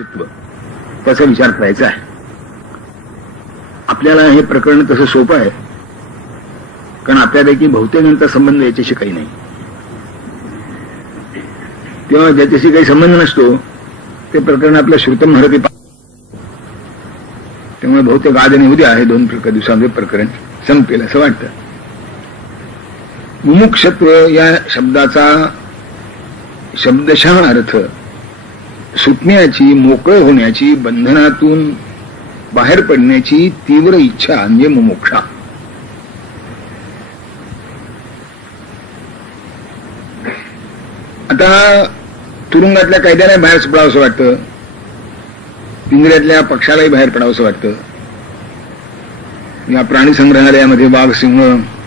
मुमुक्षुत्व त्याचा विचार करायचा आहे. आपल्याला हे प्रकरण तसं सोपं आहे, कारण आपल्यापैकी बहुतेकांचा संबंध याच्याशी काही नाही. तेव्हा ज्याच्याशी काही संबंध नसतो ते प्रकरण आपल्या श्रुतम हरती. त्यामुळे बहुतेक आज आणि उद्या आहे 2 दिवसांमध्ये प्रकरण संपेल असं वाटतं. मुमुक्षत्व या शब्दाचा शब्दशः अर्थ सुटण्याची, मोकळं होण्याची, बंधनातून बाहेर पडण्याची तीव्र इच्छा म्हणजे मुमुक्षा. आता तुरुंगातल्या कायद्याला बाहेर पडावं असं वाटतं, पिंजऱ्यातल्या पक्षालाही बाहेर पडावं असं वाटतं, या प्राणी संग्रहालयामध्ये वाघ सिंह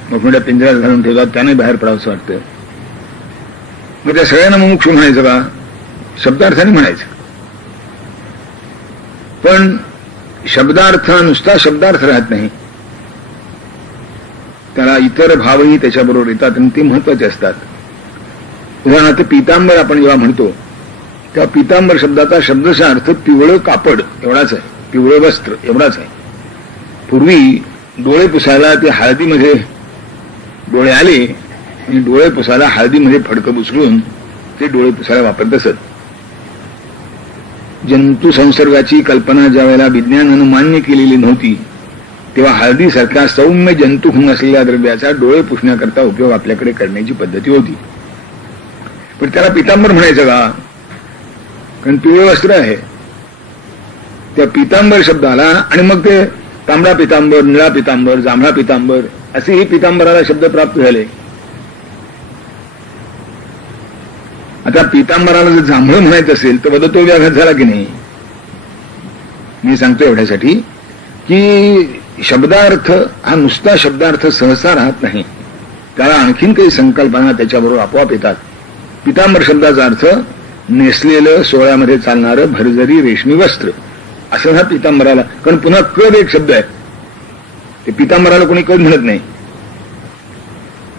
मोठमोठ्या पिंजऱ्यात घालून ठेवतात त्याने बाहेर पडावं असं वाटतं. मग त्या सगळ्यांना मुमुक्षू म्हणायचं का? शब्दार्थाने म्हणायचं. पण शब्दार्थ नुसता शब्दार्थ राहत नाही, त्याला इतर भावही त्याच्याबरोबर येतात आणि ते महत्वाचे असतात. उदाहरणार्थ पितांबर आपण जेव्हा म्हणतो तेव्हा पितांबर शब्दाचा शब्दशः अर्थ पिवळं कापड एवढाच आहे, पिवळं वस्त्र एवढाच आहे. पूर्वी डोळे पुसायला ते हळदीमध्ये डोळे आले आणि डोळे पुसायला हळदीमध्ये फडकं बुसळून ते डोळे पुसायला वापरत असत. जंतू संसर्गाची कल्पना ज्या वेळेला विज्ञानानं मान्य केलेली नव्हती तेव्हा हळदीसारख्या सौम्य जंतुखून असलेल्या द्रव्याचा डोळे पुसण्याकरता उपयोग आपल्याकडे करण्याची पद्धती होती. पण त्याला पितांबर म्हणायचं का? कारण पिवळं वस्त्र आहे. त्या पितांबर शब्दाला आणि मग ते तांबडा पितांबर, निळा पितांबर, जांभळा पितांबर असेही पितांबराला शब्द प्राप्त झाले. आता पितांबराला जर जांभळं म्हणायचं असेल तर वदतो व्याघात झाला की नाही? मी सांगतो एवढ्यासाठी की शब्दार्थ हा नुसता शब्दार्थ सहसा राहत नाही, त्याला आणखीन काही संकल्पना त्याच्याबरोबर आपोआप येतात. पितांबर शब्दाचा अर्थ नेसलेलं सोहळ्यामध्ये चालणारं भरजरी रेशमी वस्त्र असं हा पितांबराला. कारण पुन्हा कद एक शब्द आहे, ते पितांबराला कोणी कद म्हणत नाही.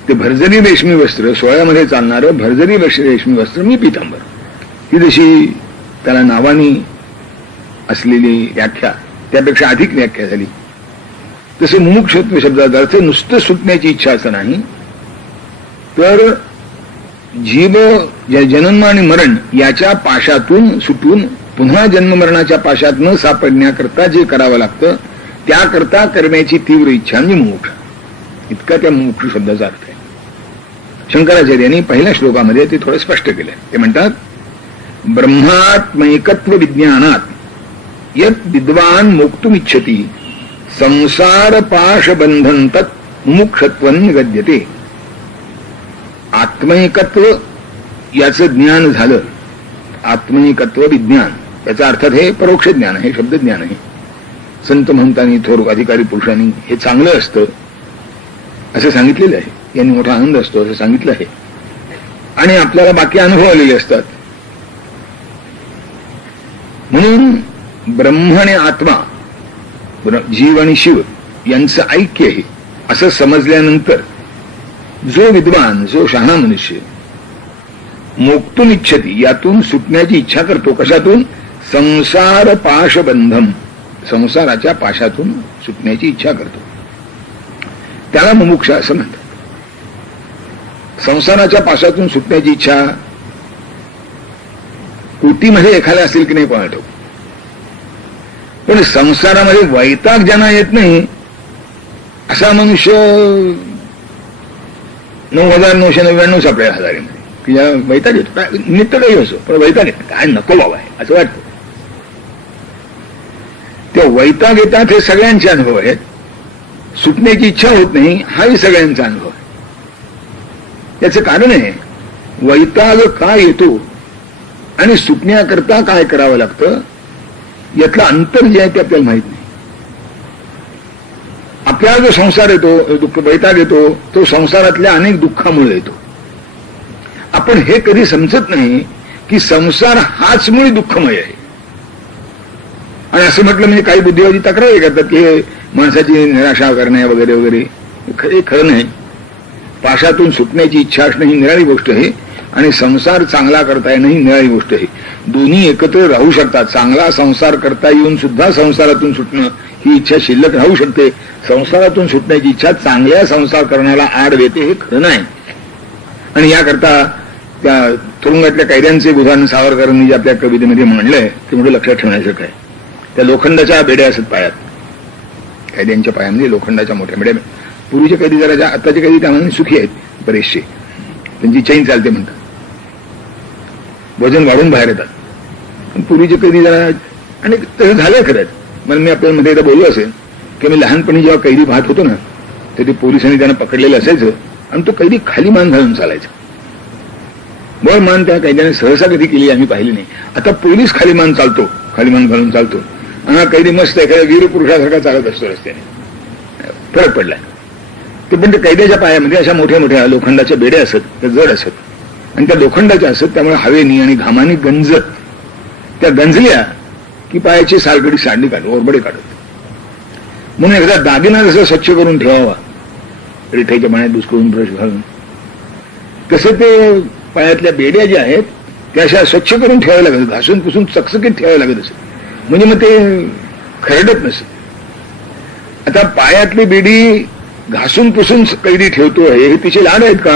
ते भरजरी रेशमी वस्त्र, सोहळ्यामध्ये चालणारं भरजरी रेशमी वस्त्र मी पितांबर, ही जशी त्याला नावानी असलेली व्याख्या त्यापेक्षा अधिक व्याख्या झाली, तसं मुमुक्षत्व शब्दाचा अर्थ नुसतं सुटण्याची इच्छा असं नाही, तर जीव जन्म आणि मरण याच्या पाशातून सुटून पुन्हा जन्ममरणाच्या पाशात न सापडण्याकरता जे करावं लागतं त्याकरता करण्याची तीव्र इच्छा म्हणजे मुमुक्षा. इतका त्या मुमुक्षु शब्दाचा अर्थ आहे. शंकराचार्यांनी पहिल्या श्लोकामध्ये ते थोडं स्पष्ट केलं. ते म्हणतात ब्रह्मात्मैकत्व विज्ञानात यत् विद्वान मोक्तुमिच्छति संसार पाश बंधन तत् मुमुक्षत्वं निगद्यते. आत्मैकत्व याचं ज्ञान झालं, आत्मैकत्व विज्ञान याचा अर्थात हे परोक्ष ज्ञान आहे, शब्द ज्ञान आहे. संत महंतांनी, थोर अधिकारी पुरुषांनी हे चांगलं असतं असं सांगितलेलं आहे, यांनी मोठा आनंद असतो असं सांगितलं आहे, आणि आपल्याला बाकी अनुभव आलेले असतात. म्हणून ब्रह्म आणि आत्मा, जीव आणि शिव यांचं ऐक्य आहे असं समजल्यानंतर जो विद्वान, जो शहाणा मनुष्य मोक्तुम इच्छती यातून सुटण्याची इच्छा करतो. कशातून? संसार पाशबंधम, संसाराच्या पाशातून सुटण्याची इच्छा करतो, त्याला मुमुक्षा असं म्हणतात. संसाराच्या पाशातून सुटण्याची इच्छा कृतीमध्ये एखाद्या असेल की नाही पाहतो, पण संसारामध्ये वैताग ज्यांना येत नाही असा मनुष्य 9,999 सापडेल हजारीमध्ये की या वैताग येतो. नित्य काही असो पण वैताग येत काय नको बाबा आहे असं वाटतं. त्या वैताग येतात हे सगळ्यांचे अनुभव आहेत. सुटण्याची इच्छा होत नाही हाही सगळ्यांचा अनुभव आहे. याचं कारण आहे वैताग का येतो आणि सुटण्याकरता काय करावं लागतं यातलं अंतर जे आहे ते आपल्याला माहित नाही. आपल्याला जो संसार येतो, दुःख वैताग येतो, तो संसारातल्या अनेक दुःखामुळे येतो. आपण हे कधी समजत नाही की संसार हाच मुळे दुःखमय आहे. आणि असं म्हटलं म्हणजे काही बुद्धिवादी तक्रारी करतात की हे माणसाची निराशा करणे वगैरे वगैरे. हे खरं नाही. पाशातून सुटण्याची इच्छा असणं ही निराळी गोष्ट आहे. आणि संसार चांगला करता येणं ही निराळी गोष्ट आहे. दोन्ही एकत्र राहू शकतात. चांगला संसार करता येऊन सुद्धा संसारातून सुटणं ही इच्छा शिल्लक राहू शकते. संसारातून सुटण्याची इच्छा चांगल्या संसार करण्याला आड देते हे खरं नाही. आणि याकरता त्या तुरुंगातल्या कैद्यांचे उदाहरण सावरकरांनी जे आपल्या कवितेमध्ये म्हणलंय ते म्हणजे लक्षात ठेवण्यासारखं आहे. त्या लोखंडाच्या बेड्या असत पायात, कैद्यांच्या पायामध्ये लोखंडाच्या मोठ्या बेड्या. पूर्वीचे कैदी जरा आताचे कैदी त्यामध्ये सुखी आहेत बरेचसे, त्यांची चैन चालते म्हणतात, वजन वाढून बाहेर येतात. पण पूर्वीचे कैदी जरा, आणि तसं झालंय खरंच. मला मी आपल्यामध्ये एकदा बोललो असेल की मी लहानपणी जेव्हा कैदी पाहत होतो ना, तर ते पोलिसांनी त्यांना पकडलेलं असायचं आणि तो कैदी खाली मान घालून चालायचा. वर मान त्या कैद्याने सहसा कधी केली आम्ही पाहिली नाही. आता पोलीस खाली मान चालतो, खाली मान घालून चालतो, आणि हा कैदी मस्त एखाद्या वीर पुरुषासारखा चालत असतो रस्त्याने. फरक पडलाय. ते पण ते कैद्याच्या पायामध्ये अशा मोठ्या मोठ्या लोखंडाच्या बेड्या असत, त्या जड असत, आणि त्या लोखंडाच्या असत, त्यामुळे हवेनी आणि घामानी गंजत, त्या गंजल्या की पायाची सालकडी सांडली काढत, ओरबडे काढत. म्हणून एकदा दागिना जसं स्वच्छ करून ठेवावा रिठेच्या पाण्यात बुसकळून ब्रश घालून, तसं ते पायातल्या बेड्या ज्या आहेत त्या अशा स्वच्छ करून ठेवाव्या लागत, घासून पुसून चकचकीत ठेवाव्या लागत असत, म्हणजे मग ते खरडत नसत. आता पायातली बेडी घासून पुसून कैदी ठेवतो हे तिचे लाड आहेत का?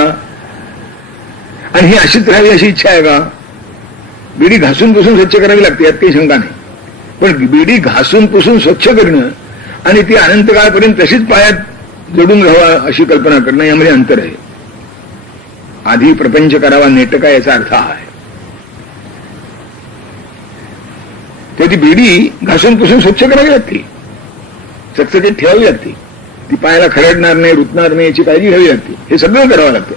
आणि ही अशीच राहावी अशी इच्छा आहे का? बेडी घासून पुसून स्वच्छ करावी लागते, यात काही शंका नाही. पण बेडी घासून पुसून स्वच्छ करणं आणि ती अनंत काळपर्यंत तशीच पायात जोडून राहावा अशी कल्पना करणं यामध्ये अंतर आहे. आधी प्रपंच करावा नेटका याचा अर्थ हा आहे. तर ती बेडी घासून पुसून स्वच्छ करावी लागते, चकचकीत ठेवावी लागते, ती पायाला खरडणार नाही, रुतणार नाही याची काळजी घ्यावी लागते. हे सगळं करावं लागतं.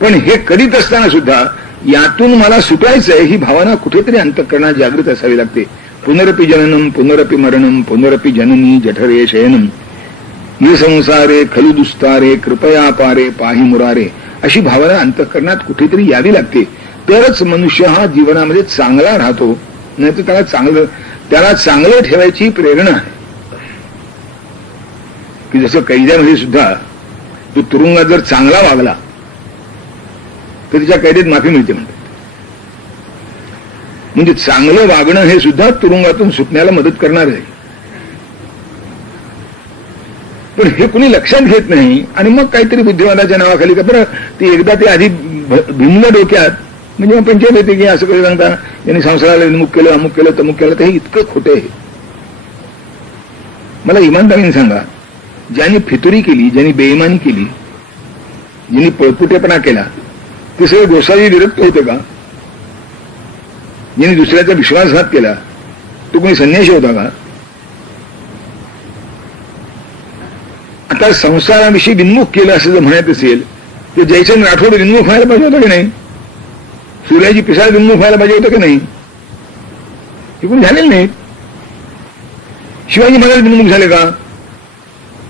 पण हे करीत असताना सुद्धा यातून मला सुटायचंय ही भावना कुठेतरी अंतःकरणात जागृत असावी लागते. पुनरपि जननम पुनरपि मरणम पुनरपि जननी जठरे शयनम ये संसारे खलु दुस्तारे कृपया पारे पाही मुरारे अशी भावना अंतःकरणात कुठेतरी यावी लागते. तरच मनुष्य हा जीवनामध्ये चांगला राहतो. नाही तर त्याला चांगलं ठेवायची प्रेरणा आहे. की जसं कैद्यामध्ये सुद्धा तो तुरुंगात जर चांगला वागला तर तिच्या कैदेत माफी मिळते म्हणतात. म्हणजे चांगलं वागणं हे सुद्धा तुरुंगातून सुटण्याला मदत करणार आहे. पण हे कुणी लक्षात घेत नाही आणि मग काहीतरी बुद्धिवादाच्या नावाखाली का बरं ते एकदा ते आधी भिन्न डोक्यात म्हणजे मग पंचायत येते की असं कधी सांगता यांनी संसाराला विमुख केलं, अमुक केलं, तमुक केलं, तर हे इतकं खोटं आहे. मला इमानदारीने सांगा, ज्यांनी फितुरी केली, ज्यांनी बेईमानी केली, ज्यांनी पळपुटेपणा केला ते सगळे गोसावी विरक्त होते का? ज्यांनी दुसऱ्याचा विश्वासघात केला तो कोणी संन्यासी होता का? आता संसाराविषयी विन्मुख केलं असं जर म्हणत असेल तर जयचंद राठोड विन्मुख व्हायला पाहिजे होतं की नाही? सूर्याची पिसाळ विन्मुख व्हायला पाहिजे होतं की नाही? हे कोणी झालेलं नाही. शिवाजी महाराज विन्मुख झाले का?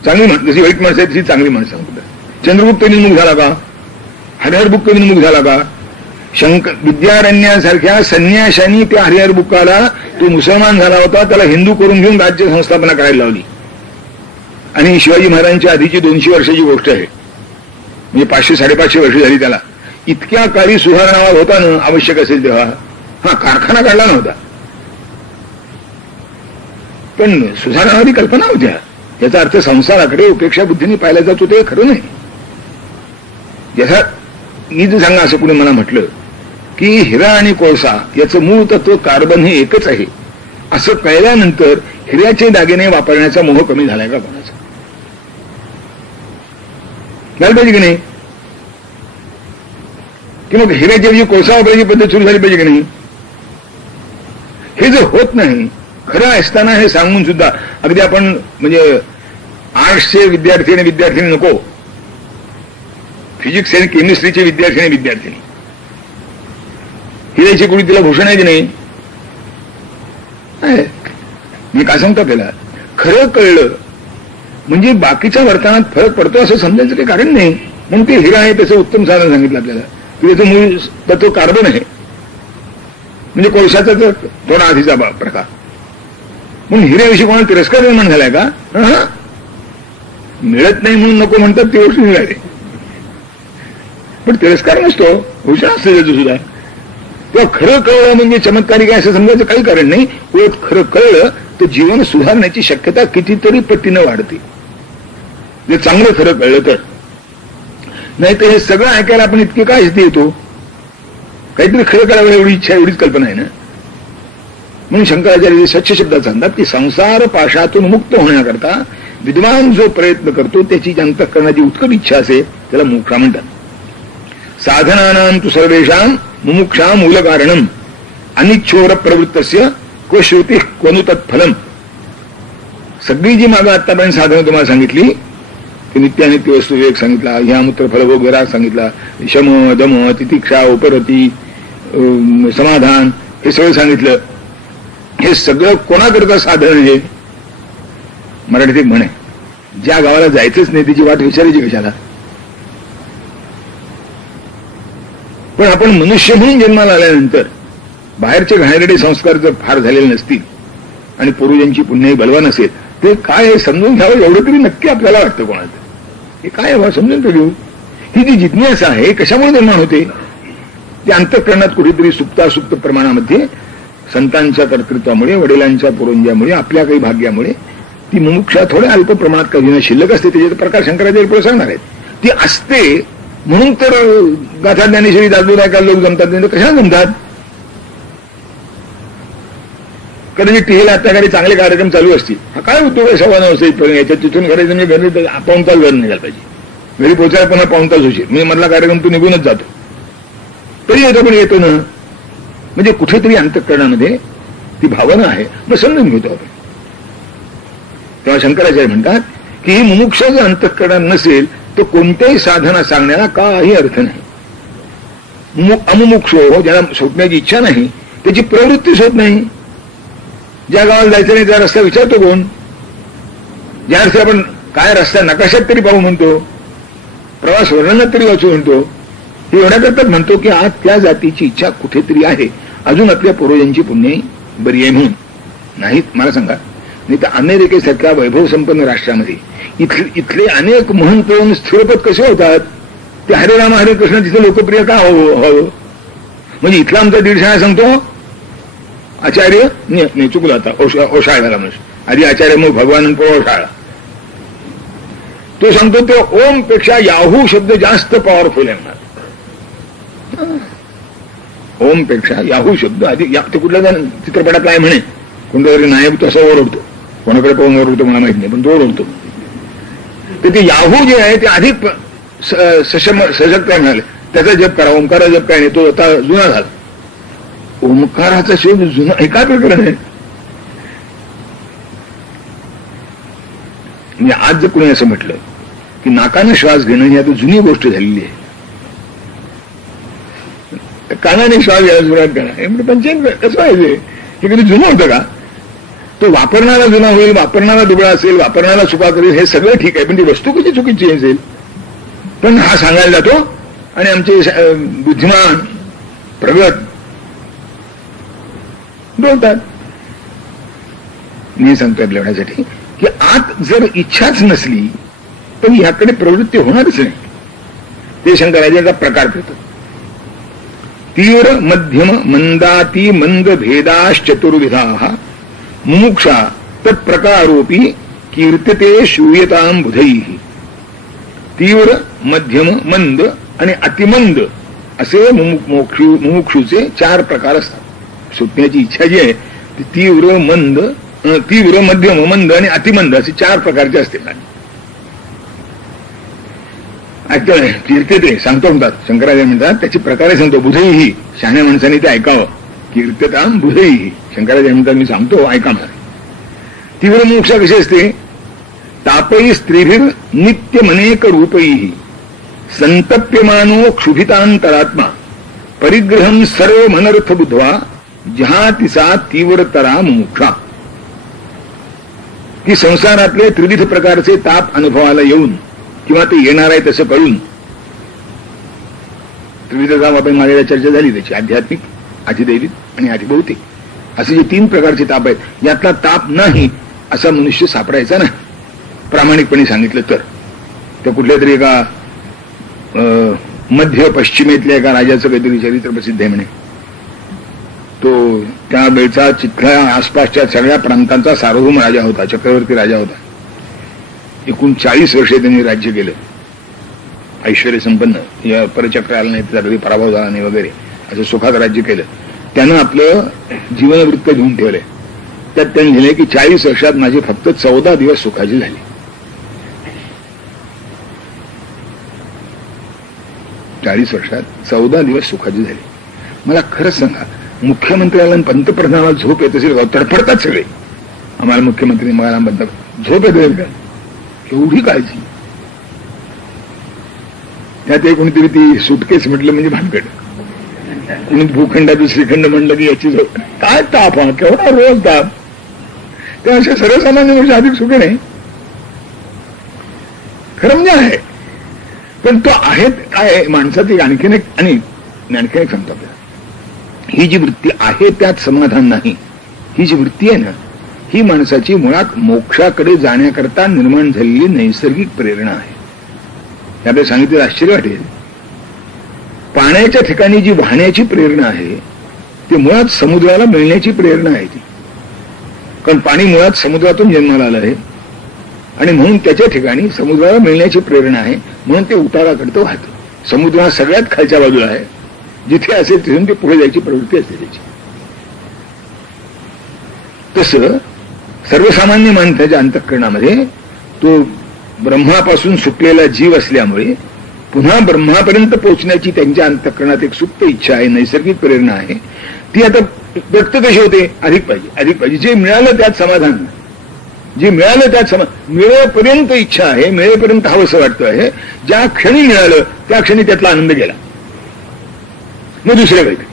चांगली जशी वाईट माणसं आहेत तशी चांगली माणसं सांगतात. चंद्रगुप्त विन्मुख झाला का? हरिहर बुक्क विन्मुख झाला का? विद्यारण्यासारख्या संन्याशांनी त्या हरिहर बुक्काला, तो मुसलमान झाला होता, त्याला हिंदू करून घेऊन राज्य संस्थापना करायला लावली. आणि शिवाजी महाराजांच्या आधीची 200 वर्षाची गोष्ट आहे, म्हणजे 500-550 वर्ष झाली त्याला. इतक्या काळी सुधारणावाद होता ना आवश्यक असेल तेव्हा. हा कारखाना काढला नव्हता पण सुधारणावादी कल्पना होत्या. याचा अर्थ संसाराकडे उपेक्षा बुद्धीने पाहिला जातो ते खरं नाही. जसा मी जर सांगा असं कुणी मला म्हटलं की हिरा आणि कोळसा याचं मूळ तत्व कार्बन हे एकच आहे असं कळल्यानंतर हिऱ्याचे दागिने वापरण्याचा मोह कमी झालाय का कोणाचा? झालं पाहिजे की नाही? की मग हिऱ्याची ऐवजी कोळसा वापरायची पद्धत सुरू झाली पाहिजे की नाही? हे जर होत नाही, खरं असताना हे सांगून सुद्धा अगदी आपण म्हणजे आर्ट्सचे विद्यार्थी आणि विद्यार्थिनी नको, फिजिक्स आणि केमिस्ट्रीचे विद्यार्थी आणि विद्यार्थिनी, हिऱ्याची कुणी तिला भूषण आहे की नाही? मी काय सांगतो त्याला, खरं कळलं म्हणजे बाकीच्या वर्तनात फरक पडतो असं समजायचं काही कारण नाही. म्हणून ते हिरा आहे त्याचं उत्तम साधन सांगितलं आपल्याला की त्याचं मूळ तत्व कार्बन आहे, म्हणजे कोळशाचा तर थोडा आधीचा प्रकार. म्हणून हिऱ्याविषयी कोणाला तिरस्कार निर्माण झालाय का? मिळत नाही म्हणून नको म्हणतात ती गोष्ट निघाली. पण तिरस्कार नसतो, हुशार असतं त्याचं सुद्धा. तेव्हा खरं कळलं म्हणजे चमत्कारिक आहे असं समजायचं काही कारण नाही. उलट खरं कळलं तर जीवन सुधारण्याची शक्यता कितीतरी पटीनं वाढते, जे चांगलं खरं कळलं तर. नाही तर हे सगळं ऐकायला आपण इतके काय येतो, काहीतरी खरं करावं एवढी इच्छा, एवढीच कल्पना आहे ना. म्हणून शंकराचार्य स्वच्छ शब्दात सांगतात की संसार पाशातून मुक्त होण्याकरता विद्वान जो प्रयत्न करतो त्याची अंतःकरणाची उत्कट इच्छा असेल त्याला मोक्ष म्हणतात. साधनानां तु सर्वेषां मुमुक्षा मूल कारणम अनिच्छोर प्रवृत्तस्य क्व श्रुती क्वनु तत्फलम. सगळी जी मागं आतापर्यंत साधनं तुम्हाला सांगितली ती नित्यानित्य वस्तू विवेक सांगितला, ह्या मूत्र फलभोग विराग सांगितला, शम दम तितिक्षा उपरती समाधान हे सगळं सांगितलं. हे सगळं कोणाकरता साधन आहे? मराठीत एक म्हणे, ज्या गावाला जायचंच नाही त्याची वाट विचारायची कशाला. पण आपण मनुष्य म्हणून जन्माला आल्यानंतर बाहेरचे घाणेरडे संस्कार जर फार झालेले नसतील आणि पूर्वजांची पुण्याही बलवान असेल ते काय हे समजून घ्यावं एवढं तरी नक्की आपल्याला वाटतं. कोणाचं हे काय हवं समजून तर घेऊ. ही जी जिज्ञासा आहे कशामुळे निर्माण होते? ते अंतःकरणात कुठेतरी सुप्तासुप्त प्रमाणामध्ये संतांच्या कर्तृत्वामुळे, वडिलांच्या पूर्वजांमुळे, आपल्या काही भाग्यामुळे ती मुमुक्षा थोड्या अल्प प्रमाणात कधी शिल्लक असते. त्याचे प्रकार शंकराचार्य पुढे सांगणार आहेत. ती असते म्हणून तर गाथा ज्ञानेश्वरी दादू काय लोक जमतात, नाही तर कशाला जमतात? कदाचित टीव्हीला त्याकडे चांगले कार्यक्रम चालू असतील, हा काय होतो काय 9:15 याच्यात तिथून घरायचं म्हणजे घरी पाऊण तास घर निघायला पाहिजे, घरी पोहोचायला पुन्हा पाऊण तास होशील, म्हणजे मधला कार्यक्रम तू निघूनच जातो, तरी येतो पण येतो ना. म्हणजे कुठेतरी अंतःकरणामध्ये ती भावना आहे, मग समजून घेतो आपण. तेव्हा शंकराचार्य म्हणतात की ही मुमुक्षा जर अंतःकरणात नसेल तर कोणत्याही साधना सांगण्याला काही अर्थ नाही. अमुमुक्षो ज्याला सुटण्याची इच्छा नाही त्याची प्रवृत्तीच होत नाही. ज्या गावाला जायचं नाही त्या रस्ता विचारतो कोण? ज्या रस्ते आपण काय रस्ता नकाशात तरी पाहू म्हणतो, प्रवास वर्णनात तरी वाचू म्हणतो, हे एवढ्याकरताच म्हणतो की आज त्या जातीची इच्छा कुठेतरी आहे, अजून आपल्या पूर्वजांची पुण्य बरी आहे म्हणून. नाही मला सांगा, नाही तर अमेरिकेसारख्या वैभव संपन्न राष्ट्रामध्ये इथले अनेक महंत स्थिरपद कसे होतात? ते हरे राम हरे कृष्ण तिथे लोकप्रिय का हवं? म्हणजे इथला आमचा 1.5 शाळा सांगतो आचार्य नाही चुकला आता ओशाळा झाला म्हणजे आधी आचार्य मग भगवान ओशाळा. तो सांगतो तो ओम पेक्षा याहू शब्द जास्त पॉवरफुल आहे म्हणा. ओम पेक्षा याहू शब्द आधी ते कुठल्या चित्रपटात काय म्हणे, कोणता तरी नायक तसं ओरडतो, कोणाकडे पाहून ओरडतो मला माहित नाही पण तो ओरडतो. तर ते याहू जे आहे ते अधिक सशक्त म्हणाले, त्याचा जप करा, ओंकाराचा जप काय नाही, तो आता जुना झाला. ओंकाराचा शोध जुना हे काय प्रकरण आहे? म्हणजे आज जर कोणी असं म्हटलं की नाकाने श्वास घेणं ही आता जुनी गोष्ट झालेली आहे, कानाने श्वास घ्यायला सुरुवात करा हे म्हणजे 85 कसं पाहिजे? हे कधी जुनं होतं का? तो वापरणारा जुना होईल, वापरणारा दुबळा असेल, वापरणारा चुका करेल, हे सगळं ठीक आहे, पण ती वस्तू कशी चुकीची असेल? पण हा सांगायला जातो आणि आमचे बुद्धिमान प्रगत बोलतात. मी सांगतो आपल्या एवढ्यासाठी की आत जर इच्छाच नसली तर ह्याकडे प्रवृत्ती होणारच नाही. ते शंकराचार्याचा प्रकार करतो. तीव्र मध्यम मंदाती मंद भेदाश्चतुर्विधा मुमुक्षा तत्प्रकारोपी कीर्तते श्रूयतां बुधैः. तीव्र मध्यम मंद आणि अतिमंद असे मुमुक्षूचे 4 प्रकार असतात. सुटण्याची इच्छा जी आहे ती तीव्र मध्यम मंद आणि अतिमंद असे 4 प्रकारचे असते. कीर्तते सांगतो म्हणतात शंकराचार्य म्हणतात, त्याची प्रकारे सांगतो. बुधैः शहाण्या माणसाने ते ऐकावं. कीर्ततां बुधैः शंकराचार्य म्हणतात मी सांगतो ऐका म्हणा. तीव्र मुमुक्षा कशी असते? तापै स्त्रीभिर नित्यमनेक रूपैः संतप्यमानो क्षुभितांतरात्मा परिग्रहं सर्व मनर्थ बुद्ध्वा जहाति सा तीव्रतरा मुमुक्षा. की संसारातले त्रिविध प्रकारचे ताप अनुभवाला येऊन किंवा ते येणार आहे तसं कळून, त्रिविध ताप आपण मागेला चर्चा झाली त्याची, आध्यात्मिक, अधिदैविक आणि अधिभौतिक असे जे 3 प्रकारचे ताप आहेत, यातला ताप नाही असा मनुष्य सापडायचा नाही प्रामाणिकपणे सांगितलं तर. त्या कुठल्या तरी एका मध्य पश्चिमेतल्या एका राजाचं काहीतरी चरित्र प्रसिद्ध आहे म्हणे. तो त्या वेळचा तिथल्या आसपासच्या सगळ्या प्रांतांचा सार्वभौम राजा होता, चक्रवर्ती राजा होता. एकूण 40 वर्षे त्यांनी राज्य केलं, ऐश्वर्य संपन्न, या परचक्र आलं नाही, त्याचा कधी पराभव झाला नाही वगैरे, असं सुखात राज्य केलं. त्यानं आपलं जीवनवृत्त घेऊन ठेवलंय. त्यात त्यांनी लिहिलंय की 40 वर्षात माझे फक्त 14 दिवस सुखाचे झाले. 40 वर्षात 14 दिवस सुखाचे झाले. मला खरंच सांगा, मुख्यमंत्र्याला आणि पंतप्रधानाला झोप येत असेल का? तडफडतात सगळे, आम्हाला मुख्यमंत्री, मला झोप येत असेल का? एवढी काळजी. त्यात एक कोणीतरी ती सुटकेस म्हटलं म्हणजे भानगड, कोणी भूखंडात श्रीखंड म्हणलं की याची झोप. काय ताप हा, केवढा रोज ताप. त्या अशा सर्वसामान्य गोष्टी अधिक सुखे नाही, खरं म्हणजे आहे. पण तो आहे काय माणसात एक आणखीन एक सांगतो आपल्याला, ही जी वृत्ती आहे त्यात समाधान नाही. ही जी वृत्ती आहे ना, ही माणसाची मुळात मोक्षाकडे जाण्याकरता निर्माण झालेली नैसर्गिक प्रेरणा आहे. आपल्याला सांगितलं आश्चर्य वाटेल. पाण्याच्या ठिकाणी जी वाहण्याची प्रेरणा आहे ती मुळात समुद्राला मिळण्याची प्रेरणा आहे ती. कारण पाणी मुळात समुद्रातून जन्माला आलं आहे आणि म्हणून त्याच्या ठिकाणी समुद्राला मिळण्याची प्रेरणा आहे, म्हणून ते उताराकडतं वाहतं. समुद्र हा सगळ्यात खालच्या बाजूला आहे, जिथे असेल तिथून ते पुढे जायची प्रवृत्ती असते त्याची. तसं सर्वसामान्य माणसाच्या अंतःकरणामध्ये तो ब्रह्मापासून सुटलेला जीव असल्यामुळे पुन्हा ब्रह्मापर्यंत पोहोचण्याची त्यांच्या अंतःकरणात एक सुप्त इच्छा आहे, नैसर्गिक प्रेरणा आहे. ती आता व्यक्त कशी होते? अधिक पाहिजे, अधिक पाहिजे. जे मिळालं त्यात समाधान, जे मिळालं त्यात मिळेपर्यंत इच्छा आहे, मिळेपर्यंत हवंसं वाटतं आहे. ज्या क्षणी मिळालं त्या क्षणी त्यातला आनंद गेला, मग दुसरं काहीतरी.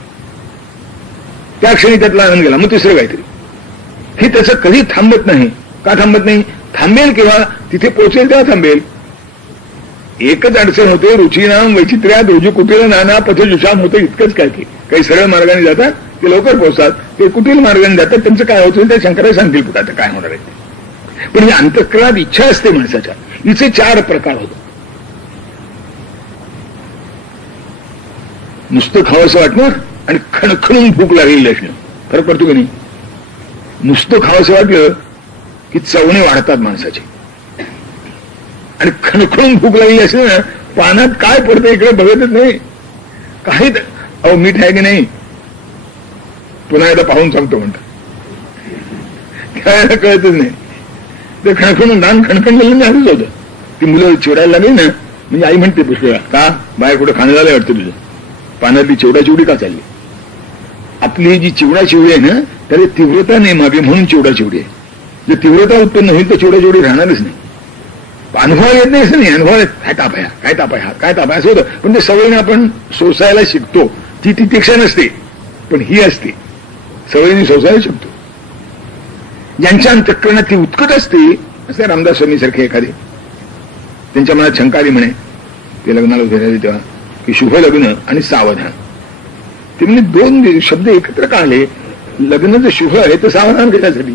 त्या क्षणी त्यातला आनंद गेला, मग तिसरं काहीतरी. हे त्याचं कधी थांबत नाही. का थांबत नाही? थांबेल केव्हा? तिथे पोहोचेल तेव्हा थांबेल. एकच अडचण होते, रुचीनाम वैचित्र्यात रुजू कुटील नाना पथजुषाम होतं. इतकंच काय की काही सरळ मार्गाने जातात ते लवकर पोहोचतात, ते कुटील मार्गाने जातात त्यांचं काय होतं ते शंकराचार्य सांगतील पुढे आता काय होणार आहे. पण ही अंतःकरणात इच्छा असते माणसाच्या. हिचे 4 प्रकार होतात. नुसतं खावंसं वाटणं आणि खणखणून भूक लागलेली असणं, फरक पडतो की नाही? नुसतं खावंसं वाटलं की चवणे वाढतात माणसाचे, आणि खणखणून भूक लागली असेल ना, पानात काय पडतं इकडे बघतच नाही. काही अहो मीठ आहे की नाही, पुन्हा एकदा पाहून सांगतो म्हणतात, काय कळतच नाही. ते खणखणून दान खणखणलेलं नाही असंच होतं. ती मुलं चिवडायला लागली ना, म्हणजे आई म्हणते पुष्कळ का बाहेर कुठं खाणं झालंय वाटतं तुझं, पानातली चिवडाचिवडी का चालली? आपली जी चिवडाचिवडी आहे ना, त्याला तीव्रता नाही मागे, म्हणून चिवडाचिवडी आहे. जर तीव्रता उत्पन्न होईल तर चिवडाचिवडी राहणारच नाही. अनुभव येत नाही असं नाही, अनुभव काय ताप आहे, काय ताप आहे, काय ताप आहे असं होतं. पण ते सवयीने आपण सोसायला शिकतो. ती तीक्षा नसते, पण ही असते, सवयीने सोसायला शिकतो. ज्यांच्या अंतःकरणात ती उत्कट असते, असे रामदास स्वामी सारखे एखादे, त्यांच्या मनात शंका आली म्हणे ते लग्नाला उभे राहिले तेव्हा, की शुभ लग्न आणि सावधान. ते म्हणजे 2 शब्द एकत्र का आले? लग्न जर शुभ आहे तर सावधान कशासाठी?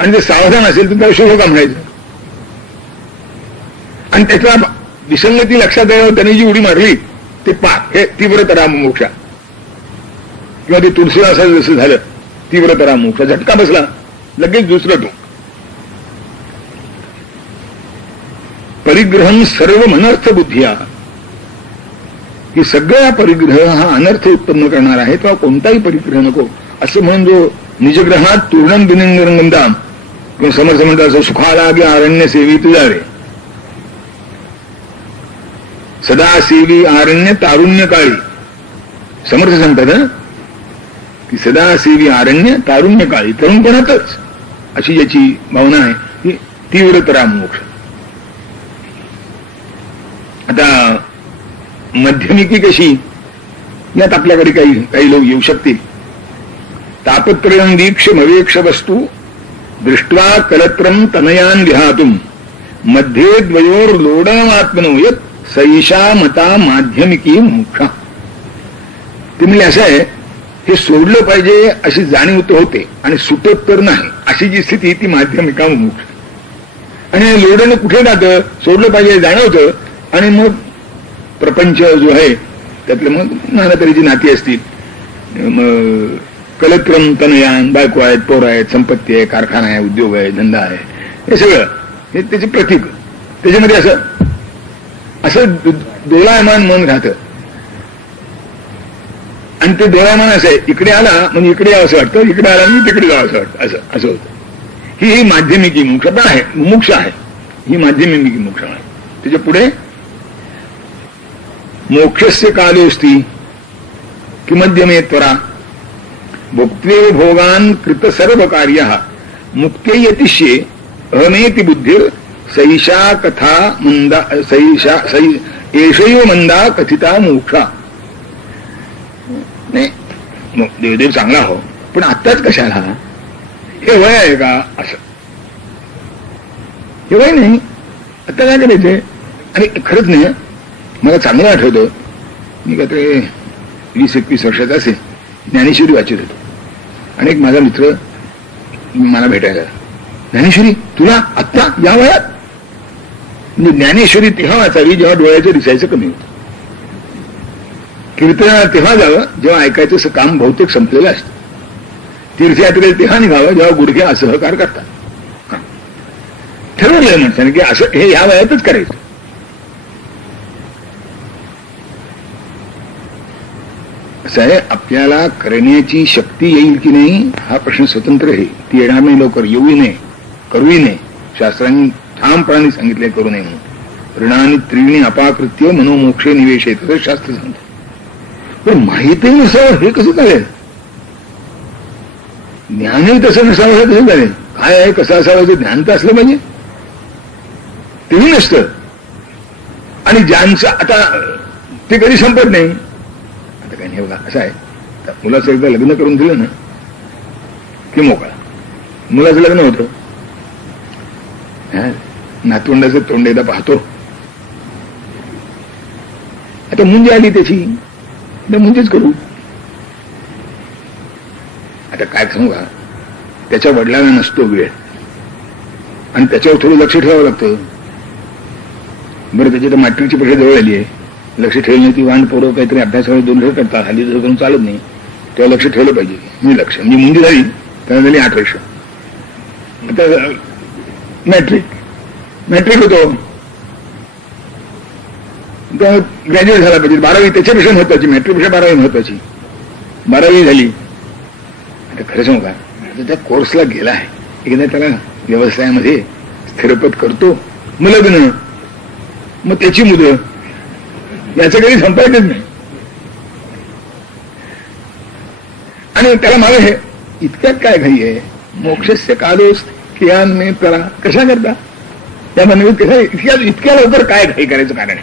आणि ते सावधान असेल तर त्याला शुभ का म्हणायचं? आणि त्याचा विसंगती लक्षात यावं त्यांनी जी उडी मारली ते पाक, हे तीव्रतरा मोक्षा, किंवा ते तुलसीदासाचं जसं झालं तीव्रतरा मोक्षा, झटका बसला लगेच दुसरं. तो परिग्रहम सर्व मनर्थ बुद्धिया, की सगळा परिग्रह हा अनर्थ उत्पन्न करणार आहे, तेव्हा कोणताही परिग्रह नको असं म्हणून जो निजग्रहात तूर्णम बिनिंगरंगंदाम, किंवा समर्थ म्हणतात असं सुखाला गे आरण्य सेवित जावे, सदा सेवी आरण्य तारुण्य काळी. समर्थ सांगतात की सदा सेवी आरण्य तारुण्य काळी, तरुणपणातच अशी ज्याची भावना आहे ती तीव्रतरा मोक्ष. आता मध्यमिकी कशी? यात आपल्याकडे काही लोक येऊ शकतील. तापत्रयं वीक्षमवेक्ष वस्तू दृष्ट्वा कलत्रम तनयान विहातुम मध्ये द्वयोर लोडमात्मनो यत् सैषा मता माध्यमिकी मोक्षा. ते म्हणजे असं आहे, हे सोडलं पाहिजे अशी जाणीव तर होते आणि सुटत तर नाही, अशी जी स्थिती ती माध्यमिका मोक्ष. आणि लोडनं कुठे जातं? सोडलं पाहिजे जाणवतं आणि मग प्रपंच जो आहे त्यातले मग नाना तऱ्हेची नाती असतील, मग कलत्रम तनयान, बायको आहेत, पोर आहेत, संपत्ती आहे, कारखाना आहे, उद्योग आहे, धंदा आहे, हे सगळं हे त्याचे प्रतीक. त्याच्यामध्ये असं डोलायमान मन राहतं. आणि ते डोलायमान असं आहे, इकडे आला म्हणजे इकडे यावं असं वाटतं, इकडे आला म्हणजे तिकडे जावं असं वाटतं, असं होतं. ही माध्यमिकी मोक्ष आहे, मोक्ष आहे ही माध्यमिकी मोक्ष आहे. त्याच्या पुढे मोक्षस्य कालोस्ति किमध्यमे त्वरा भोक्त्वे भोगान कृत सर्व कार्य मुक्ते यतिष्ये अहमेति बुद्धिर सैषा कथा मंदा एषैव मंदा कथिता मोक्षा. नाही देवदेव चांगला हो, पण आत्ताच कशाला, हे वय आहे का असं, हे वय नाही, आता काय करायचंय. आणि खरंच नाही, मला चांगलं आठवतं, मी का ते 20-21 वर्षाचा असेल, ज्ञानेश्वरी वाचत होतो आणि एक माझा मित्र मला भेटायला, ज्ञानेश्वरी तुला आत्ता या वयात, म्हणजे ज्ञानेश्वरी तेव्हा वाचावी जेव्हा डोळ्याचं दिसायचं कमी होतं, कीर्तनाला तेव्हा जावं जेव्हा ऐकायचं काम बहुतेक संपलेलं असतं, तीर्थयात्रेला तेव्हा निघावं जेव्हा गुडघे असहकार करतात. ठरवलंय माणसाने की असं हे या वयातच करायचं. असं आहे, आपल्याला करण्याची शक्ती येईल की नाही हा प्रश्न स्वतंत्र आहे. ती येणार नाही लवकर, येऊही नये, करूही नये. शास्त्रांनी ठामपणाने सांगितलंय करू नये म्हणून. ऋणानी त्रीणी अपाकृत्य मनोमोक्षे निवेश आहे, तसं शास्त्र सांगतं. पण माहिती नसावं हे कसं चालेल, ज्ञानही तसं नसावं हे कसं चालेल. काय आहे कसं असावं ते ज्ञान तर असलं पाहिजे, तेही नसतं. आणि ज्यांचं आता ते कधी संपत नाही. आता काही नाही बघा, असं आहे, मुलाचं एकदा लग्न करून दिलं ना की मोकळा. मुलाचं लग्न होतं, नातवंडाचं तोंड एकदा पाहतो, आता मुंजी आली त्याची, मुंजीच करू. आता काय सांगू का, त्याच्या वडिलांना नसतो वेळ आणि त्याच्यावर थोडं लक्ष ठेवावं लागतं. बरं, त्याची तर मॅट्रिकची परीक्षा जवळ आली आहे, लक्ष ठेवलं नाही ती वांड पोरं काहीतरी अभ्यासावर दोन करतात, हल्ली तसं करून चालत नाही, तेव्हा लक्ष ठेवलं पाहिजे. मी लक्ष म्हणजे मुंजी झाली त्याला झाली 8 वर्ष, आता मॅट्रिक होतो, ग्रॅज्युएट झाला पाहिजे, 12वी त्याच्यापेक्षा महत्वाची, मॅट्रिकपेक्षा 12वी महत्वाची. 12वी झाली. आता खरं सांगू का, त्या कोर्सला गेला आहे, एकदा त्याला व्यवसायामध्ये स्थिरपद करतो, मग लग्न, मग त्याची मुलं, याचं काही संपायचंच नाही. आणि त्याला मागे हे इतक्यात काय घाई आहे, मोक्षस्य कालोस कियान मे करा, कशा करता त्या म्हणून कशा इतक्या लवकर काय घाई करायचं कारण आहे.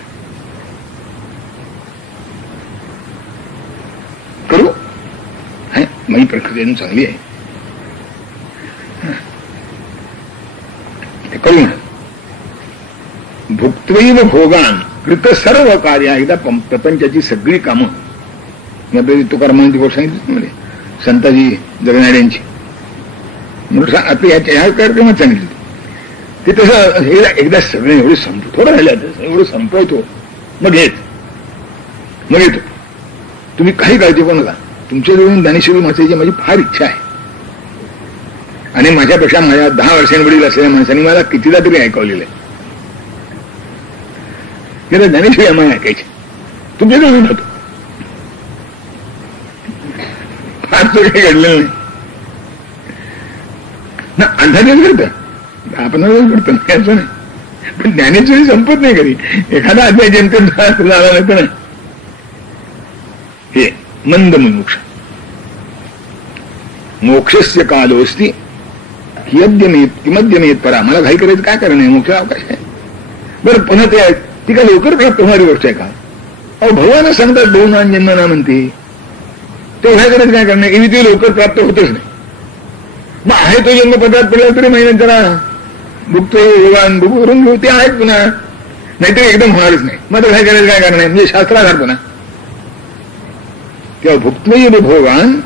करू माझी प्रक्रिया चांगली आहे, ते करू म्हणा. भुक्त्वैव भोगान कृत सर्व कार्य, एकदा प्रपंचाची सगळी कामं, आपल्याला तुकारामांची गोष्ट सांगितली म्हणजे संताजी जगणाऱ्यांची आपल्या ह्या कार्यक्रमात सांगितली. ते तसं हे एकदा सगळे एवढे संपतो, थोडं राहिलं एवढं संपवतो, मग येतो. तुम्ही काही काळजी करू नका, तुमच्याजवळून ज्ञानेश्वरी वाचायची माझी फार इच्छा आहे. आणि माझ्यापेक्षा माझ्या 10 वर्षांवरील असलेल्या माणसांनी मला कितीदा तरी ऐकवलेलं आहे. त्याला ज्ञानेश्वरी आम्हाला ऐकायची, तुमच्याजवळ होतो. फार तो काही घडलेलं नाही ना, अंधारेच घडतं, 10-15 घडतं नाही असं नाही. पण ज्ञानेश्वरी संपत नाही कधी, एखादा अध्याय जेमतेम झाला नाही तर नाही. हे मंद मोक्ष, मोक्षस्य कालोस्ति किमध्यमेत परा. मला घाई करायचं काय कारण आहे, मोक्ष अवकाश आहे. बरं, पुन्हा ते ती काय लवकर प्राप्त होणारी गोष्ट आहे का. अहो भगवान सांगतात 2 जन्मना म्हणते, ते घाई करायचं काय करणार, एवी ती लवकर प्राप्त होतच नाही. मग आहे तो जन्म पदार्थ पडला तरी महिन्यात जरा भुगतो भगवान भुग करून घेऊ, ते आहेत पुन्हा, नाहीतर एकदम होणारच नाही. मग घाई करायचं काय कारण आहे, म्हणजे शास्त्राधार पुन्हा. तेव्हा भुक्त्वैव भोगान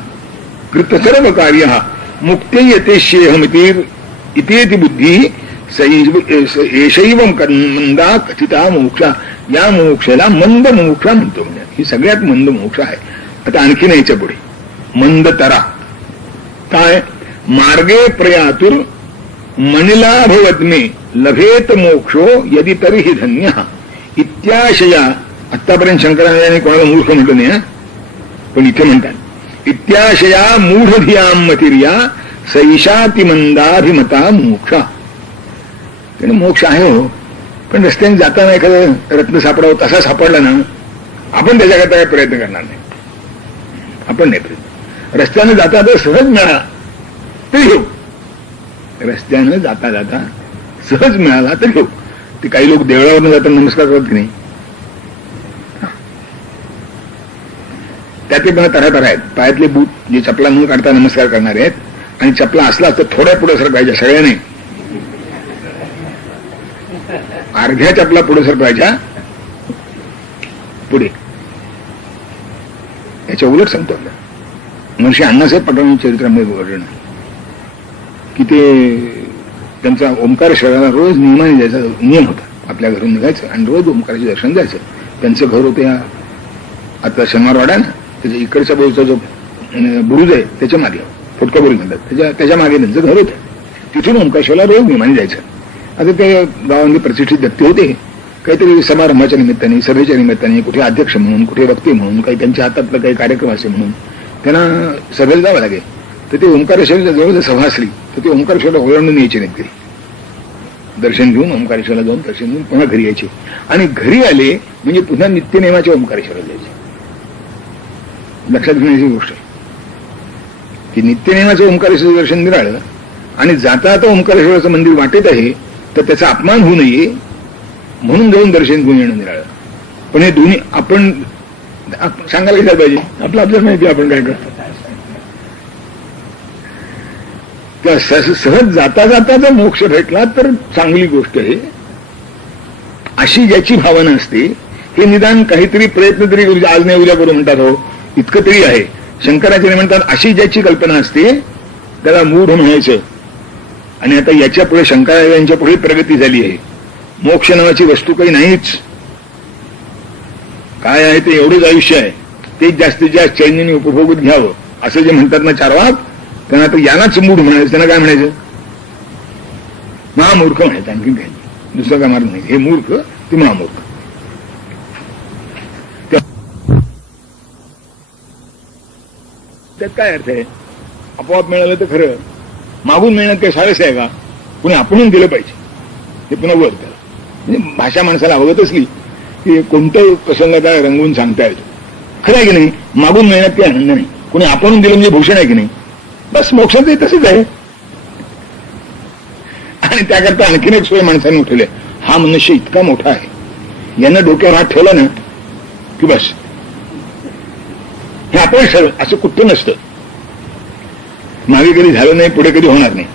कृत सर्व कार्य मुक्ते यतेष्येहमिति बुद्धी एषैव मंदा कथिता मोक्षा. या मोक्षाला मंद मोक्षा म्हणतो. म्हणजे ही सगळ्यात मंद मोक्ष आहे. आता आणखी यायच्या पुढे मंदतरा काय, मार्गे प्रयातुर मणिलाभवद्मे लभेत मोक्षो यदि तरीही धन्य इत्याशया. आतापर्यंत शंकराचार्याने कोणाला मूर्ख म्हटलं नाही, पण इथे म्हणतात इत्याशया मूढधियाम मतिर्या सैषाति मंदाभिमता मोक्ष. त्याने मोक्ष आहे हो, पण रस्त्याने जाताना एखादं रत्न सापडावं तसा सापडला ना, आपण त्याच्याकरता काही प्रयत्न करणार नाही. आपण नाही प्रयत्न. रस्त्याने जाता तर सहज मिळाला तरी घेऊ. रस्त्यानं जाता जाता सहज मिळाला तरी घेऊ. ते काही लोक देवळावरनं जाताना नमस्कार करत की नाही, त्यातले पण तऱ्हा आहेत. पायातले बूट जे चपला म्हणून काढता नमस्कार करणारे आहेत, आणि चपला असला तर थोड्या पुढे सरकायच्या, सगळ्याने अर्ध्या चपला पुढे सरकायच्या पुढे. याच्या उलट सांगतो आपल्याला महर्षी अण्णासाहेब पटवर्धन चरित्रामध्ये वर्णन की ते त्यांचा ओंकारेश्वराला रोज नियमाने जायचा नियम होता. आपल्या घरून निघायचं आणि रोज ओंकाराचे दर्शन जायचं. त्यांचं घर होतं आता शनिवारवाडा ना, त्याच्या इकडच्या बाजूचा जो बुरुज आहे त्याच्या मागे फुटका बुरुज म्हणतात, त्याच्या मागे त्यांचं घर होतं. तिथून ओंकारेश्वरला रोज नियमाने जायचं. आता ते गावांनी प्रतिष्ठित व्यक्ती होते. काहीतरी समारंभाच्या निमित्ताने, सभेच्या निमित्ताने, कुठे अध्यक्ष म्हणून, कुठे वक्ते म्हणून, काही त्यांच्या हातातलं काही कार्यक्रम असे म्हणून त्यांना सभेला जावं लागेल. तर ते ओंकारेश्वरच्या जवळ जर सभा असली तर ते ओंकारेश्वरला ओळंडून यायचे नाहीत घरी. दर्शन घेऊन ओंकारेश्वरला जाऊन दर्शन घेऊन पुन्हा घरी यायचे. आणि घरी आले म्हणजे पुन्हा नित्यनेमाच्या ओंकारेश्वरला जायचे. लक्षात घेण्याची गोष्ट आहे की नित्यनेमाचं ओंकारेश्वर दर्शन मिळालं आणि जाता आता ओंकारेश्वराचं मंदिर वाटेत आहे तर त्याचा अपमान होऊ नये म्हणून जाऊन दर्शन घेऊन येणं मिळालं. पण हे दोन्ही आपण सांगायला गेलं पाहिजे. आपल्याला माहिती आपण काय करतो. सहज जाता जाता जर मोक्ष भेटला तर चांगली गोष्ट आहे. अशी ज्याची भावना असते, हे निदान काहीतरी प्रयत्न तरी करू, आज नाही उद्या करू म्हणतात हो, इतकं तरी आहे. शंकराचार्य म्हणतात अशी ज्याची कल्पना असते त्याला मूढ म्हणायचं. आणि आता याच्या पुढे शंकराचार्यांच्या पुढे प्रगती झाली आहे. मोक्ष नावाची वस्तू काही नाहीच. काय आहे ते एवढंच आयुष्य आहे, तेच जास्तीत जास्त चैन्याने उपभोगत घ्यावं असं जे म्हणतात ना चार वाक, त्यांना आता यालाच मूढ म्हणायचं. त्यांना काय म्हणायचं? महामूर्ख म्हणायचं. आणखी काय दुसरं काय मार्ग नाही. हे मूर्ख ते महामूर्ख. त्यात काय अर्थ आहे? आपोआप मिळालं तर खरं, मागून मिळणं काही सारस आहे का? कुणी आपणून दिलं पाहिजे. हे पुन्हा वर त्याला म्हणजे भाषा माणसाला अवगत असली की कोणत्याही प्रसंगाला रंगवून सांगता येतो. खरं आहे की नाही? मागून मिळण्यात काही आनंद नाही. कुणी आपणून दिलं म्हणजे भूषण आहे की नाही? बस मोक्षाचं तसंच आहे. आणि त्याकरता आणखीन एक सोय माणसाने उठवले. हा मनुष्य इतका मोठा आहे, यानं डोक्यावर हात ठेवला ना की बस हे आपण असं कुठं नसतं. मागे कधी झालं नाही, पुढे कधी होणार नाही.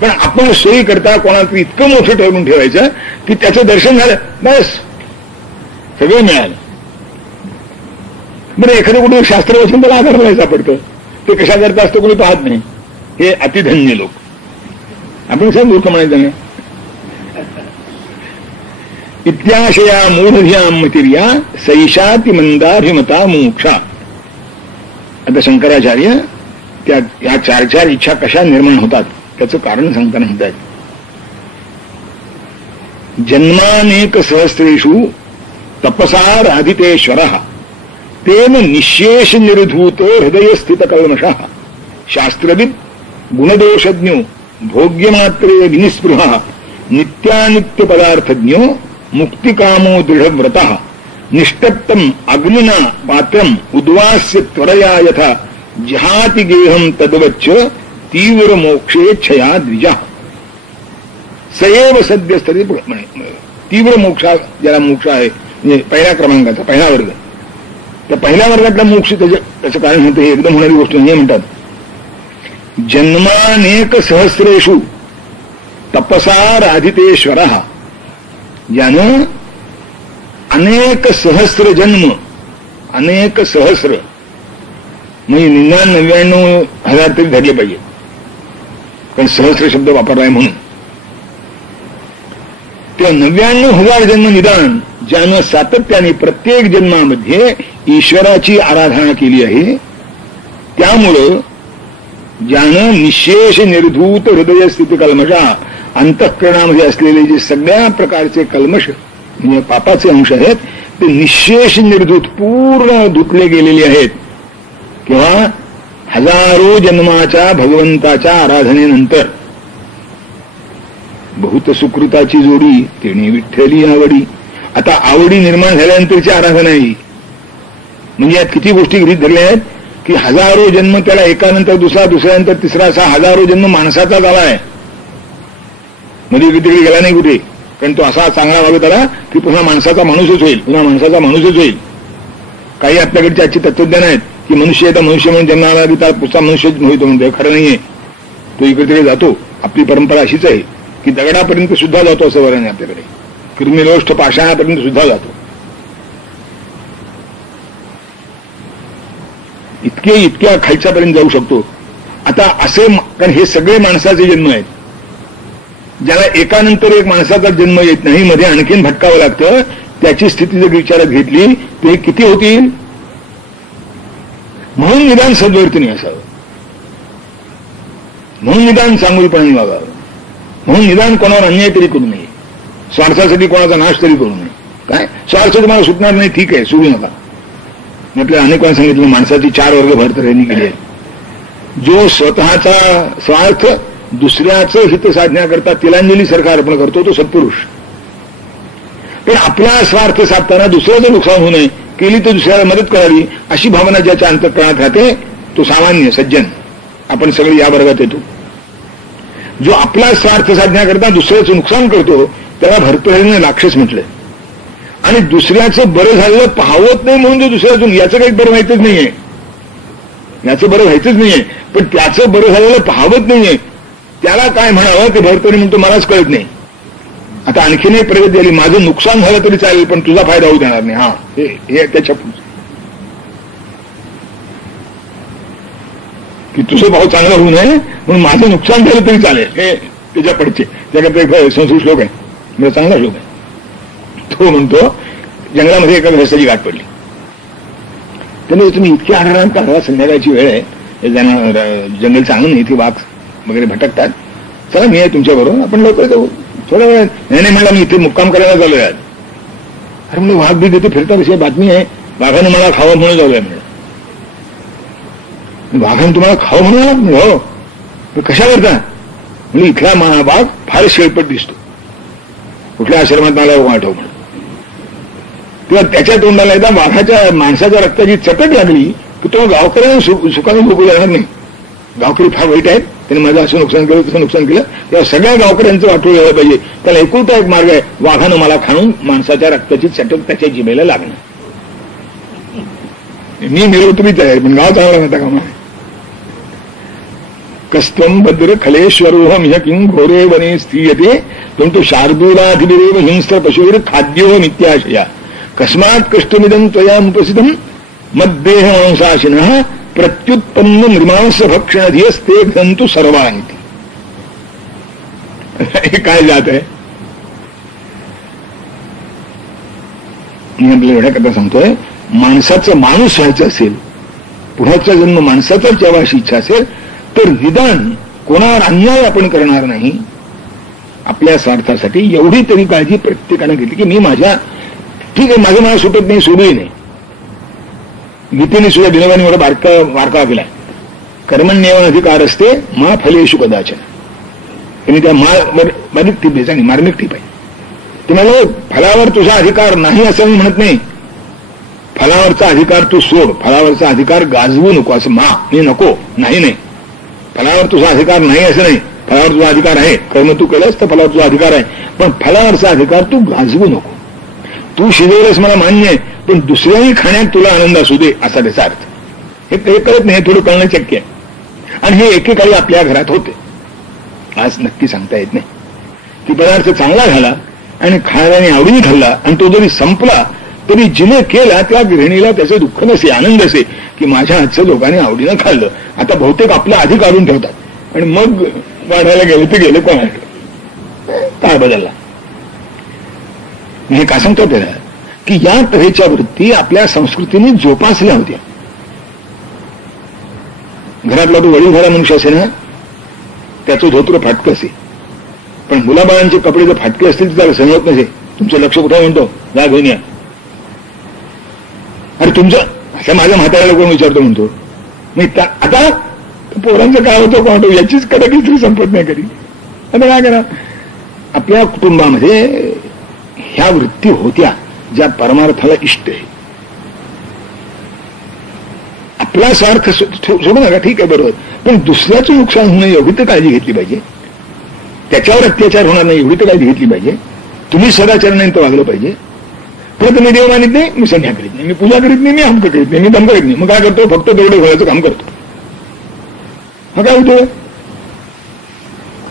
पण आपण सोयी करता कोणाला इतकं मोठं ठरवून ठेवायचं की त्याचं दर्शन झालं, बस सगळं मिळालं. बरं एखादं कुठे शास्त्र वाचून त्याला आधार नाही सापडतं. ते कशा करता असतं कोणी पाहत नाही. हे अतिधन्य लोक. आपण सांग मूर्ख म्हणायचं नाही. इत्याशया मूढधिया मतिर्या सैषाति मंदाभिमता मोक्षा. आता शंकराचार्य त्या या चार चार इच्छा कशा निर्माण होतात त्याचं कारण सांगताना म्हणतात. जन्मानेक सहस्रेषु तपसा राधितेश्वरः तेन निशेष निर्धूत हृदय स्थित कल्मषः शास्त्रविद गुणदोषज्ञो भोग्यमात्रे विनिस्पृहः नित्यानित्य पदार्थज्ञो मुक्तिकामो दृढव्रतः निष्टप्तम अग्निना पात्रम उद्वास्य त्वरया यथा जहाति गेहम तद्वच्च तीव्र मोक्षेच्छया द्विजा. सएव सद्यस्थिती. तीव्र मोक्षा ज्याला मोक्ष आहे म्हणजे पहिल्या क्रमांकाचा पहिला वर्ग, त्या पहिल्या वर्गातला मोक्ष त्याचं कारण म्हणते एकदम होणारी गोष्ट नाही. म्हणतात जन्मानेक सहस्रेषु तपसा राधितेश्वरः. ज्यानं अनेक सहस्र जन्म, अनेक सहस्र म्हणजे 99,000 तरी धरले पाहिजे, कारण सहस्र शब्द वापरलाय म्हणून. ते 99,000 जन्म निदान ज्यानं सातत्याने प्रत्येक जन्मामध्ये ईश्वराची आराधना केली आहे, त्यामुळं ज्यानं निशेष निर्धूत हृदय स्थिती कल्मषा, अंतःकरणामध्ये असलेले जे सगळ्या प्रकारचे कल्मष म्हणजे पापाचे अंश आहेत ते निशेष निर्धूत पूर्ण धुतले गेलेले आहेत. किंवा हजारो जन्माच्या भगवंताच्या आराधनेनंतर बहुत सुकृताची जोडी तेणे विठ्ठली आवडी. आता आवडी निर्माण झाल्यानंतरची आराधना आहे. म्हणजे यात किती गोष्टी गृहीत धरल्या आहेत की हजारो जन्म त्याला एकानंतर दुसरा, दुसऱ्यानंतर तिसरा, असा हजारो जन्म माणसाचा झाला आहे. मध्ये तिकडे गेला नाही कुठे, कारण तो असा चांगला वागत आला की पुन्हा माणसाचा माणूसच होईल, पुन्हा माणसाचा माणूसच होईल. काही आपल्याकडची आजची तत्वज्ञान आहेत की मनुष्य येता मनुष्य म्हणून जन्म आला की त्याला पुढचा मनुष्य होतो म्हणतो. खरं नाहीये. तो इकडे तिकडे जातो. आपली परंपरा अशीच आहे की दगडापर्यंत सुद्धा जातो असं वरण आहे आपल्याकडे. कृमिलोष्ठ पाषाणापर्यंत सुद्धा जातो. इतक्या खालच्यापर्यंत जाऊ शकतो. आता असे, कारण हे सगळे माणसाचे जन्म आहेत. ज्याला एकानंतर एक माणसाचा जन्म येत नाही, मध्ये आणखीन भटकावं लागतं, त्याची स्थिती जर विचारात घेतली ते किती होतील. म्हणून निदान सद्वर्तनी असावं, म्हणून निदान चांगुलपणाने वागावं, म्हणून निदान कोणावर अन्याय तरी करू नये, स्वार्थासाठी कोणाचा नाश तरी करू नये. काय स्वार्थ तुम्हाला सुटणार नाही, ठीक आहे, सुरू नका. म्हटलं अनेक वेळा सांगितलं माणसाची 4 वर्ग भरतऱ्यांनी केली आहे. जो स्वतःचा स्वार्थ दुसऱ्याचं हित साधण्याकरता तिलांजली सारखं अर्पण करतो तो सत्पुरुष. पण आपला स्वार्थ साधताना दुसऱ्याचं नुकसान होऊ नये, केली तर दुसऱ्याला मदत करावी अशी भावना ज्याच्या अंतःकरणात राहते तो सामान्य सज्जन. आपण सगळे या वर्गात येतो. जो आपला स्वार्थ साधण्याकरता दुसऱ्याचं नुकसान करतो त्याला भरतऱ्याने राक्षस म्हटलंय. आणि दुसऱ्याचं बरं झालेलं पाहवत नाही म्हणून जो दुसऱ्यातून याचं काही बरं व्हायचंच नाहीये, याचं बरं व्हायचंच नाहीये, पण त्याचं बरं झालेलं पाहवत नाहीये, त्याला काय म्हणावं ते भरतरी म्हणतो मलाच कळत नाही. आता आणखीन एक प्रगती झाली, माझं नुकसान झालं तरी चालेल पण तुझा फायदा होऊ देणार नाही. हा हे त्याच्या की तुझं भाव चांगला होऊ नये म्हणून माझं नुकसान झालं तरी चालेल, हे त्याच्या पडचे. त्याकडे एक संस्कृत श्लोक आहे, म्हणजे चांगला श्लोक आहे. तो म्हणतो जंगलामध्ये एका गृहस्थाची गाठ पडली. त्याने तुम्ही इतकी आढळून काढा, संध्याकाळची वेळ आहे, जंगल चांगलं नाही, इथे वाघ वगैरे भटकतात, चला मी आहे तुमच्या बरोबर, आपण लवकर जाऊ. थोड्या वेळात नाही म्हणला मी इथे मुक्काम करायला चालू आहे. अरे म्हणजे वाघ बी तिथे फिरतात अशी बातमी आहे, वाघाने मला खावं म्हणून चालू आहे. म्हणजे वाघाने तुम्हाला खावं म्हणून? हो. कशावर का? म्हणजे इथला वाघ फार शेळपट दिसतो, कुठल्या आश्रमात मला आठव म्हणून. किंवा त्याच्या तोंडाला एकदा वाघाच्या माणसाच्या रक्ताची चटक लागली की तो गावकऱ्यांना सुखाने झोपू जाणार नाही. गावकरी फार वाईट आहेत, त्यांनी माझं असं नुकसान केलं तसं नुकसान केलं, तेव्हा सगळ्या गावकऱ्यांचं वाटून घ्यायला पाहिजे. त्याला एकुलता एक मार्ग आहे, वाघानं मला खाणून माणसाच्या रक्ताची चटक त्याच्या जिभेला लागणं. मी मेलो तुम्ही तयार, पण गाव चांगला नव्हता कामा. कस्त्वं भद्र खलेश्वरोहम ह्य किं घोरे वने स्त्रीयते परंतु शार्दूलाधिरेव हिंस्र पशुवीर खाद्यो नित्याशया कस्मात् कष्टमिदं त्वयामुपसितं मद्देह मांसाशिनः प्रत्युत्पन्न मृमांस भक्षणधियस्ते घंतु सर्वांती. हे काय जात आहे? मी आपल्याला एवढ्या कथा सांगतोय, माणसाचं माणूस व्हायचं असेल, पुढचा जन्म माणसाचाच जेव्हा अशी इच्छा असेल तर निदान कोणावर अन्याय आपण करणार नाही. आपल्या स्वार्थासाठी एवढी तरी काळजी प्रत्येकाने घेतली की मी माझ्या, ठीक आहे माझं मला सुटत नाही, सोडूही नाही. गीतेने सुद्धा दिनवानी एवढा वारका केलाय, कर्मण्येव अधिकार असते मा फलेषु कदाचन. त्यांनी त्या मार्मिक टीप द्यायचा आणि मार्मिक टीप आहे. ते मला फलावर तुझा अधिकार नाही असं मी म्हणत नाही, फलावरचा अधिकार तू सोड, फलावरचा अधिकार गाजवू नको असं मी नको, नाही फलावर तुझा अधिकार नाही असं नाही, फलावर तुझा अधिकार आहे, कर्म तू केलंस तर फलावर तुझा अधिकार आहे, पण फलावरचा अधिकार तू गाजवू नको. तू शिजवलंस मला मान्य आहे, पण दुसऱ्याही खाण्यात तुला आनंद असू दे असा त्याचा अर्थ. हे कळत नाही, थोडं कळणं शक्य आहे. आणि हे एकेकाळी आपल्या घरात होते, आज नक्की सांगता येत नाही. की पदार्थ चांगला झाला आणि खाण्याने आवडीने खाल्ला आणि तो जरी संपला तरी जिने केला त्या गृहिणीला त्याचं दुःख नसे, आनंद असे की माझ्या हातचं लोकांनी आवडीनं खाल्लं. आता बहुतेक आपला आधी काढून ठेवतात आणि मग वाढायला गेले ते गेले कोणाकडे काय बदलला. हे का सांगतो त्याला की या तऱ्हेच्या वृत्ती आपल्या संस्कृतीने जोपासल्या होत्या. घरातला तो वडीलधारा मनुष्य असे ना, त्याचं धोत्र फाटकं असे, पण मुलाबाळांचे कपडे जर फाटके असतील तर त्याला सहन होत नसे. तुमचं लक्ष कुठे म्हणतो, जा घेऊन या. अरे तुमचं असं माझ्या म्हाताऱ्याला कोण विचारतो म्हणतो. मी आता पोरांचं काय होतं कोण होतं याचीच कदाचित संपत नाही कधी. आता काय करा, आपल्या कुटुंबामध्ये ह्या वृत्ती होत्या ज्या परमार्थाला इष्ट आहे. आपला स्वार्थ सोडू नका, ठीक आहे बरोबर, पण दुसऱ्याचं नुकसान होणं एवढी तर काळजी घेतली पाहिजे. त्याच्यावर अत्याचार होणार नाही एवढी तर काळजी घेतली पाहिजे. तुम्ही सदाचरणाने तर वागलं पाहिजे. परत मी देव मानित नाही, मी संध्या करीत नाही, मी पूजा करीत नाही, मी हमक करीत नाही, मी दम करीत नाही. मग काय करतो, फक्त दरोडे घोळायचं काम करतो. हा काय होतोय,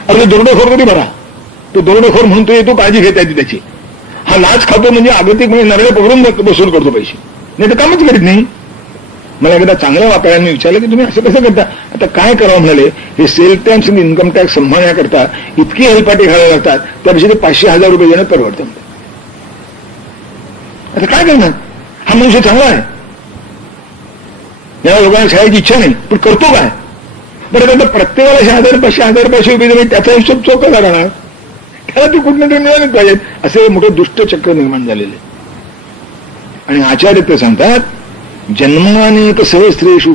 अरे दरोडेखोर कधी बरा, तो दरोडेखोर म्हणतो येतो काळजी घेता येते त्याची. हा लाच खातो म्हणजे आगतिक म्हणजे नरळे पकडून वसूल करतो पैसे, नाही तर कामच करीत नाही. मला एकदा चांगल्या वापरायला मी विचारलं की तुम्ही असं कसं करता. आता काय करावं म्हणाले, हे सेल टॅक्स आणि इन्कम टॅक्स सांभाळण्याकरता इतकी हेलपाटे घालायला लागतात, त्यापेक्षा ते 500,000 रुपये देणं परवडतं. आता काय करणार, हा मनुष्य चांगला आहे, या लोकांना शाळेची इच्छा नाही, पण करतो काय. बरं आता प्रत्येकाला 1,000 500 रुपये दिले, त्याचा हिशोब चोख कसा राहणार, त्याला ते कुठलं तरी मिळालेच पाहिजेत. असे मोठे दुष्टचक्र निर्माण झालेले. आणि आचार्य ते सांगतात, जन्मानेक सहस्रेषु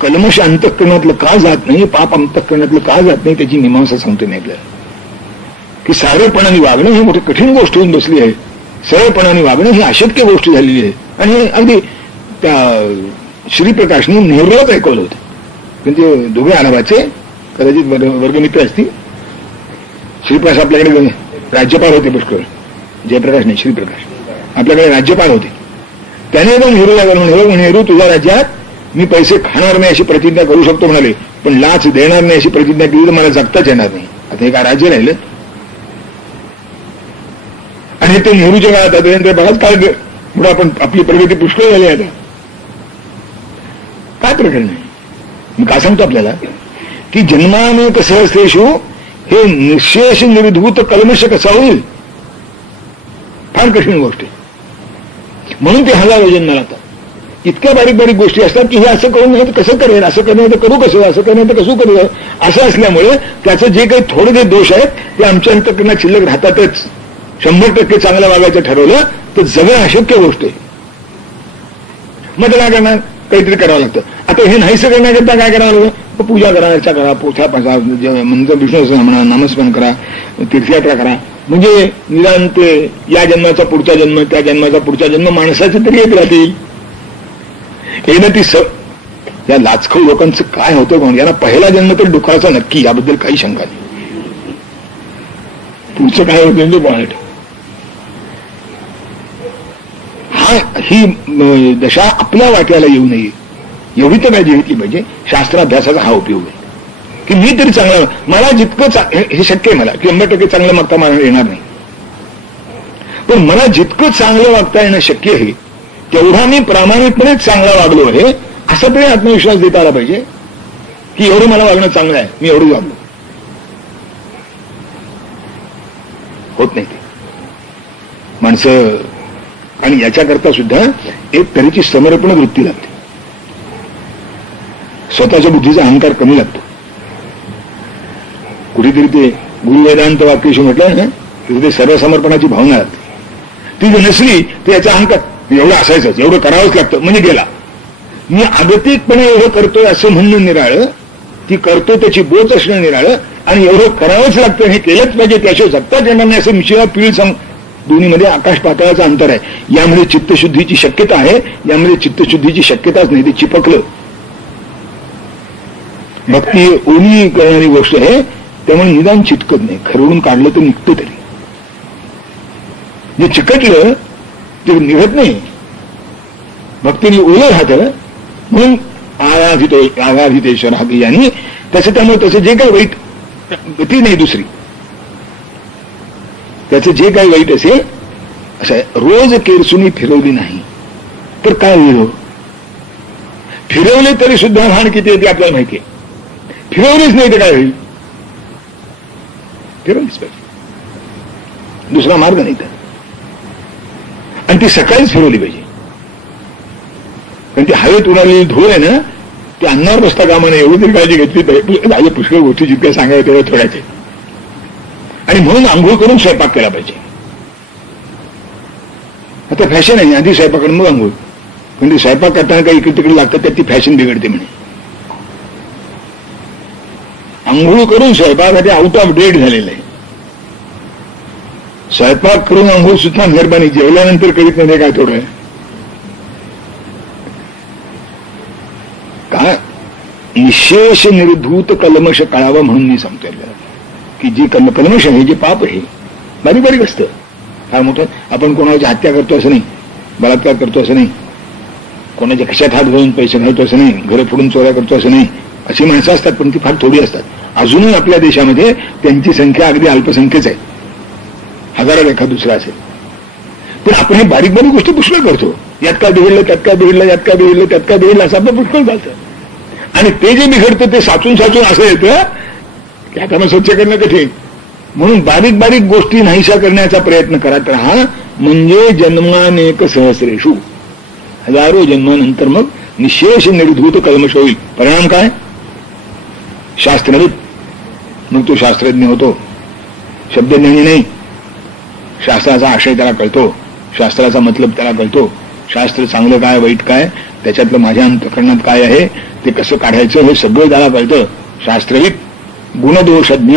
कल्मश अंतःकरणातलं का जात नाही, पाप अंतःकरणातलं का जात नाही, त्याची मीमांसा सांगतो मी आपल्याला. की साधेपणाने वागणं ही मोठी कठीण गोष्ट होऊन बसली आहे. सरळपणाने वागणं ही अशक्य गोष्ट झालेली आहे. आणि अगदी त्या श्रीप्रकाशने नेहरूलाच ऐकवलं होतं. पण ते दोघे अलाहाबादचे कदाचित वर्गमित्र असतील. श्रीप्रकाश आपल्याकडे राज्यपाल होते पुष्कळ, जयप्रकाश नाही श्रीप्रकाश आपल्याकडे राज्यपाल होते. त्याने एकदम नेहरूला म्हणून, नेहरू तुझ्या राज्यात मी पैसे खाणार नाही अशी प्रतिज्ञा करू शकतो म्हणाले, पण लाच देणार नाही अशी प्रतिज्ञा केली तर मला जगताच येणार नाही. आता हे काय राज्य राहिलं. आणि ते नेहरूच्या काळात आता बघाच काय पुढे आपण आपली प्रगती पुष्कळ झाली आता. काय प्रकरण आहे, मी काय सांगतो आपल्याला की जन्मानेक सहस्रेषु हे निशेष निर्धूत कल्मश कसा होईल, फार कठीण गोष्ट आहे. म्हणून ते हजारो जन्म लागतात. इतक्या बारीक बारीक गोष्टी असतात की हे असं करून नाही तर कसं करेल, असं करणं तर करू कसं, असं करणं तर कसं करू, असं असल्यामुळे त्याचं जे काही थोडे जे दोष आहेत ते आमच्या अंतःकरणात शिल्लक राहतातच. 100% चांगलं वागायचं ठरवलं तर जगणं अशक्य गोष्ट आहे. मग काय करणार, काहीतरी करावं लागतं. आता हे नाहीसं करण्याकरता काय करावं लागतं, पूजा करा, अर्चा करा, पोथ्या पासा, मंत्र विष्णू म्हणा, नामस्मरण करा, तीर्थयात्रा करा. म्हणजे निदान ते या जन्माचा पुढचा जन्म, त्या जन्माचा पुढचा जन्म माणसाचे तरी येत राहतील. एकदा ती या लाचखोर लोकांचं काय होतं म्हणून, यांना पहिला जन्म तर डुकराचा नक्की, याबद्दल काही शंका नाही. पुढचं काय होतं म्हणजे बॉन्ट. ही दशा आपल्या वाट्याला येऊ नये एवढी तर काळजी घेतली पाहिजे. शास्त्राभ्यासाचा हा उपयोग आहे की मी तरी चांगला, मला जितकं हे शक्य आहे मला की 100% चांगलं वागता मला येणार नाही, पण मला जितकं चांगलं वागता येणं शक्य आहे तेवढा मी प्रामाणिकपणेच चांगला वागलो आहे असा तरी आत्मविश्वास देता आला पाहिजे की एवढं मला वागणं चांगलं आहे, मी एवढं वागलो. होत नाही ते माणसं. आणि याच्याकरता सुद्धा एक तऱ्हेची समर्पण वृत्ती लागते. स्वतःच्या बुद्धीचा अहंकार कमी लागतो. कुठेतरी ते गुरुवेदांत वाक्याशी म्हटलं ना, तिथे ते सर्वसमर्पणाची भावना लागते. ती जर नसली तर याचा अहंकार एवढं असायचंच, एवढं करावंच लागतं म्हणजे गेला. मी आगतिकपणे एवढं करतोय असं म्हणणं निराळं, ती करतो त्याची बोच असणं निराळं, आणि एवढं करावंच लागतं हे केलंच पाहिजे त्याशिवाय जगताच येणार नाही असं मिशिवा पीळ सांग. दोन्हीमध्ये आकाश पाताळाचं अंतर आहे. यामध्ये चित्तशुद्धीची शक्यता आहे, यामध्ये चित्तशुद्धीची शक्यताच नाही. ते चिपकलं. भक्ती ओली करणारी गोष्ट आहे, त्यामुळे निदान चिटकत नाही. खरवून काढलं तर निघतं तरी. जे चिकटलं ते निघत नाही. भक्तीने ओलं राहतं म्हणून आराधितेश्वर हा यांनी त्याचं, त्यामुळे त्याचं जे काही वाईट ती नाही दुसरी, त्याचं जे काही वाईट असेल असं रोज केरसुनी फिरवली नाही तर काय होईल. फिरवले तरी सुद्धा भान किती येते आपल्याला माहिती आहे. फिरवलीच नाही तर काय होईल. फिरवलीच पाहिजे, दुसरा मार्ग नाही. तर आणि ती सकाळीच फिरवली पाहिजे. कारण ती हवेत उडालेली धूळ आहे ना, ती अन्नावर बसता कामा नये एवढी तरी काळजी घेतली पाहिजे. माझ्या पुष्कळ गोष्टी जितक्या सांगाव्या तेवढ्या थोड्याचे. आणि म्हणून आंघोळ करून स्वयंपाक केला पाहिजे. आता फॅशन आहे, आधी स्वयंपाक करून मग आंघोळ. पण ती स्वयंपाक करताना काही इकडे तिकडे लागतात, त्यात ती फॅशन बिघडते म्हणे. आंघोळ करून स्वयंपाक ते आउट ऑफ डेट झालेलं आहे. स्वयंपाक करून आंघोळ सुद्धा मेहरबानी, जेवल्यानंतर करीत नाही काय थोडं आहे का. निशेष निर्धूत कलमश कळावं म्हणून मी सांगतोय की जी कलमश आहे, जे पाप आहे बारीक बारीक असतं. फार मोठं आपण कोणाची हत्या करतो असं नाही, बलात्कार करतो असं नाही, कोणाच्या खिशात हात घालून पैसे घालतो असं नाही, घरं फोडून चोऱ्या करतो असं नाही. अशी माणसं असतात पण ती फार थोडी असतात. अजूनही आपल्या देशामध्ये त्यांची संख्या अगदी अल्पसंख्येच आहे, हजारात एखाद दुसरा असेल. पण आपण हे बारीक बारीक गोष्टी पुष्कळ करतो. यात काय बिघडलं, त्यात काय बिघडलं, यात काय बिघडलं, त्यात काय बिघडलं, असं आपलं पुष्कळ चालतं. आणि ते जे बिघडतं ते साचून साचून असं येतं की आता मग स्वच्छ करणं कठीण. म्हणून बारीक बारीक गोष्टी नाहीशा करण्याचा प्रयत्न करत राहा. म्हणजे जन्मानेक सहस्रेषु, हजारो जन्मानंतर मग निशेष निर्धूत कल्मश होईल. परिणाम काय? शास्त्रविद. मग तो शास्त्रज्ञ होतो, शब्दज्ञानी नाही. शास्त्राचा आशय त्याला कळतो, शास्त्राचा मतलब त्याला कळतो. शास्त्र चांगलं काय वाईट काय, त्याच्यातलं माझ्या अंतःकरणात काय आहे ते कसं काढायचं हे सगळं त्याला कळतं. शास्त्रविद. गुणदोषज्ञ,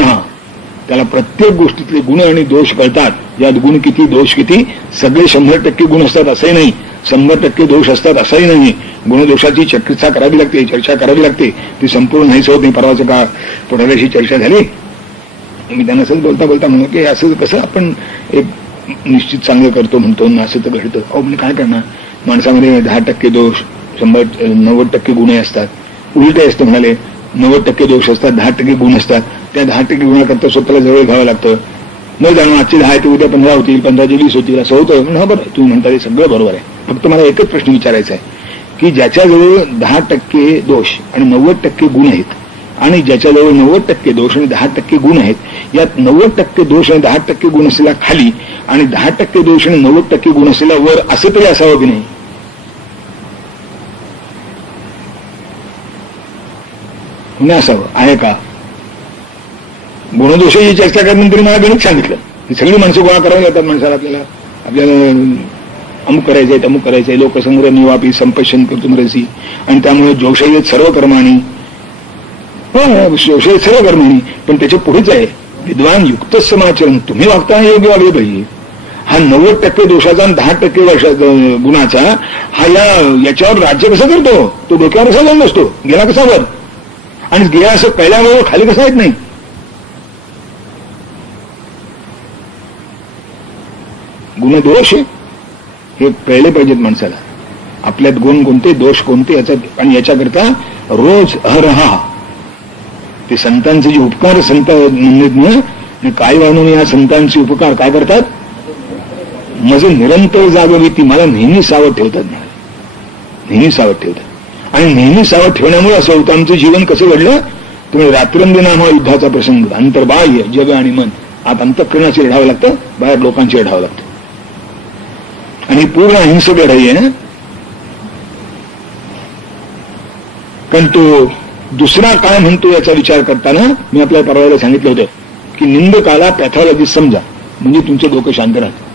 त्याला प्रत्येक गोष्टीतले गुण आणि दोष कळतात. यात गुण किती दोष किती. सगळे 100% गुण असतात असंही नाही, 100% दोष असतात असंही नाही. गुणदोषाची चिकित्सा करावी लागते, चर्चा करावी लागते. ती संपूर्ण नाहीच होत नाही. परवाचं का पुढाऱ्याशी चर्चा झाली, मी त्यांना असंच बोलता बोलता म्हणू की असं कसं आपण एक निश्चित चांगलं करतो म्हणतो ना, असं तर घडतं. अहो म्हणजे काय करणार, माणसामध्ये 10% दोष, 90% गुन्हे असतात. उलटे असतं म्हणाले, 90% दोष असतात, 10% गुण असतात. त्या 10% गुणाकरता स्वतःला जवळ घ्यावं लागतं. न जाणून आजची 10 ते उद्या 15 होतील, 15चे 20 होतील, असं होतं. म्हणून हा बरं तुम्ही म्हणता ते सगळं बरोबर आहे. फक्त मला एकच प्रश्न विचारायचा आहे की ज्याच्याजवळ 10% दोष आणि 90% गुण आहेत, आणि ज्याच्याजवळ 90% दोष आणि 10% गुण आहेत, यात 90% दोष आणि 10% गुण असलेला खाली आणि 10% दोष आणि 90% गुण असलेला वर, असं तरी असावं की नाही? नाही असावं. आहे का? गुणदोषाची चर्चा करण्यानंतर मला गणित सांगितलं की सगळी माणसं गोळा करावी लागतात माणसाला. आपल्याला अमुक करायचंय, तमुक करायचंय. लोकसंग्रह निवापी संपश्यन करतुम रसी. आणि त्यामुळे जोषयेत सर्व कर्माणी, जोषयेत सर्व कर्माणी. पण त्याच्या पुढेच आहे विद्वान युक्त समाचरण. तुम्ही वागता योग्य वागले पाहिजे. हा 90% दोषाचा आणि 10% गुणाचा हा याच्यावर राज्य कसं करतो? तो डोक्यावर कसा जाऊन नसतो, गेला कसा वर, आणि गेला असं पहिल्यामुळे खाली कसा येत नाही. गुणदोष हे कळले पाहिजेत माणसाला. आपल्यात गुण कोणते, दोष कोणते, याचा. आणि याच्याकरता रोज अहरहा ते संतांचे जे उपकार, संत निज्ञ काय वाणून या संतांचे उपकार काय करतात? माझं निरंतर जागवी ती मला नेहमी सावध ठेवतात, नेहमी सावध ठेवतात. आणि नेहमी सावध ठेवण्यामुळे असं होतं आमचं जीवन कसं घडलं. तुम्ही रात्रंदिना हा युद्धाचा प्रसंग, अंतर्बाह्य जग आणि मन. आत अंतःकरणाची लढावं लागतं, बाहेर लोकांची लढावं लागतं. आणि पूर्ण अहिंसक लढाई आहे. कारण तो दुसरा काय म्हणतो याचा विचार करताना मी आपल्या परवाला सांगितलं होतं की निंदकाला पॅथॉलॉजिस्ट समजा, म्हणजे तुमचं डोकं शांत राहतं.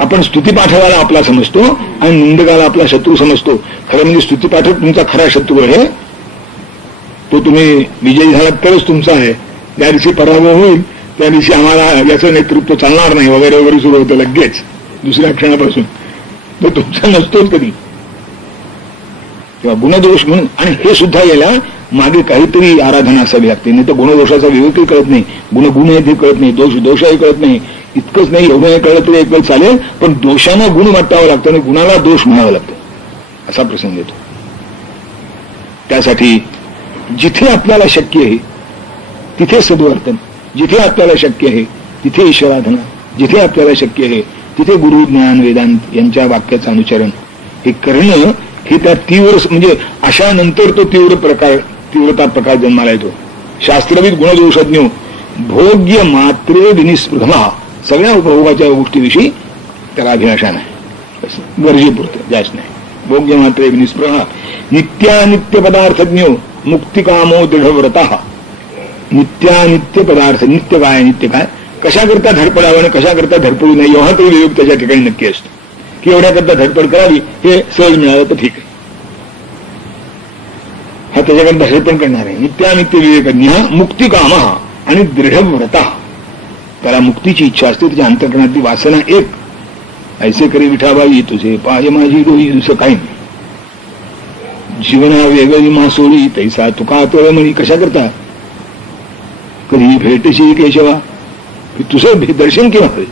आपण स्तुतीपाठकाला आपला समजतो आणि निंदकाला आपला शत्रू समजतो. खरं म्हणजे स्तुतीपाठक तुमचा खरा शत्रू आहे. तो तुम्ही विजयी झालात तरच तुमचा आहे. ज्या दिवशी पराभव होईल त्या दिवशी आम्हाला याचं नेतृत्व चालणार नाही वगैरे वगैरे सुरू होतं लगेच दुसऱ्या क्षणापासून. तो तुमचा नसतोच कधी. किंवा गुणदोष म्हणून. आणि हे सुद्धा याला मागे काहीतरी आराधना असावी लागते, नाही तर गुणदोषाचा विवेकही कळत नाही, गुण आहेत हे कळत नाही, दोषही कळत नाही. इतकंच नाही, एवढं नाही कळलं तरी एक वेळ चालेल, पण दोषांना गुण वाटावं लागतं आणि गुणाला दोष म्हणावं लागतं, असा प्रसंग येतो. त्यासाठी जिथे आपल्याला शक्य आहे तिथे सद्वर्तन, जिथे आपल्याला शक्य आहे तिथे ईश्वराधना, जिथे आपल्याला शक्य आहे तिथे गुरु ज्ञान वेदांत यांच्या वाक्याचं अनुचरण हे करणं, हे त्या तीव्र म्हणजे अशानंतर तो तीव्रता प्रकार जन्माला येतो. शास्त्रविद गुणदोषज्ञ भोग्य मात्रे विनिस्पृह, सगळ्या उपभोगाच्या गोष्टीविषयी त्याला अभिलाषा नाही, गरजेपुरतं, जास्त नाही. भोग्य मात्र निस्पृहा नित्यानित्य पदार्थज्ञो मुक्तिकामो दृढव्रता. नित्यानित्य पदार्थ, नित्य काय, नित्य काय, कशाकरता धडपडावं आणि कशाकरता धडपडू नये एवढा तरी विवेक त्याच्या ठिकाणी नक्की असतो, की एवढ्याकरता धडपड करावी हे सहज मिळालं तर ठीक आहे, हा त्याच्याकरता धडपड करणार आहे. नित्यानित्य विवेकज्ञ मुक्तिकाम आणि दृढव्रता, त्याला मुक्तीची इच्छा असते, त्याच्या अंतःकरणातली वासना एक, ऐसे करी विठाबाई तुझे पाय माझी डोई, दुसरं काही नाही. जीवना वेगळी मासोळी तैसा तुका तळमळी, कशा करता, कधी भेटशी केशवा, तुझं दर्शन केव्हा होईल.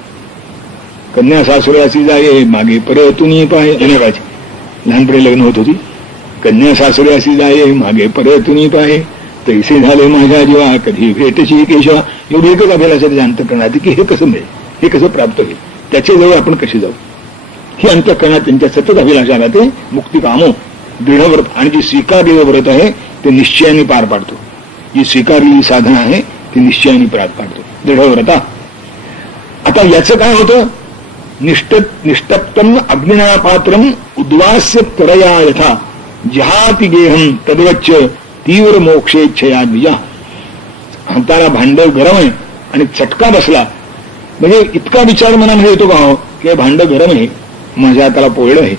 कन्या सासुरासी जाये मागे परतुनी पाय, जनकाची लहानपणी लग्न होत होती. कन्या सासुरासी जाये मागे परतुनी पाय, तैसे झाले माझ्या जीवा कधी भेटशी केशवा. एवढी एकच अभिलाषा त्याच्या अंतःकरणात की हे कसं मिळेल, हे कसं प्राप्त होईल, त्याच्याजवळ आपण कसे जाऊ, ही अंतःकरणात त्यांच्या सतत अभिलाषा राहते. मुक्तिकामो दृढव्रत, आणि जी स्वीकारलेलं व्रत आहे ते निश्चयाने पार पाडतो, जी स्वीकारलेली साधना आहे ती निश्चयाने पार पाडतो, दृढव्रता. आता याचं काय होतं, निष्टप्तम अग्निनापात्रम उद्वास्य तरया यथा जहाति गेहम तद्वच्च तीव्र मोक्षेच्छया द्विजा. हाताला भांड गरम आहे आणि चटका बसला म्हणजे इतका विचार मनामध्ये येतो का हो की भांड गरम आहे, माझ्या हाताला पोळलं आहे,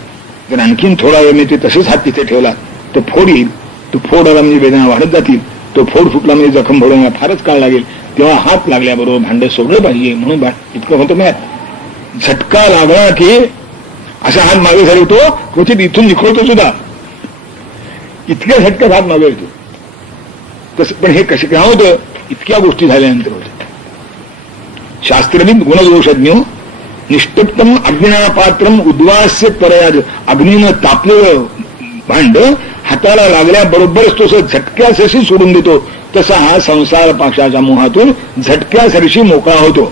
जर आणखीन थोडा वेळ मी ते तसेच हात तिथे ठेवला तर फोड येईल, तो फोड आला म्हणजे वेदना वाढत जातील, तो फोड फुटला म्हणजे जखम भरवण्याला फारच काळ लागेल, तेव्हा हात लागल्याबरोबर भांड सोडलं पाहिजे. म्हणून इतकं होतं मॅ झटका लागला की असा हात मागे झाला, क्वचित इथून निखळतो सुद्धा, इतक्या झटक्यात हात मागे येतो. तसं पण हे कसं काय होतं, इतक्या गोष्टी झाल्यानंतर होतं. शास्त्रविद गुणदोषज्ञ निष्टप्तम अग्निनापात्रम उद्वास्य तरयाज, अग्नीनं तापलेलं भांड हाताला लागल्याबरोबरच तो झटक्यासरशी सोडून देतो, तसा हा संसार पाशाच्या मोहातून झटक्यासरशी मोकळा होतो.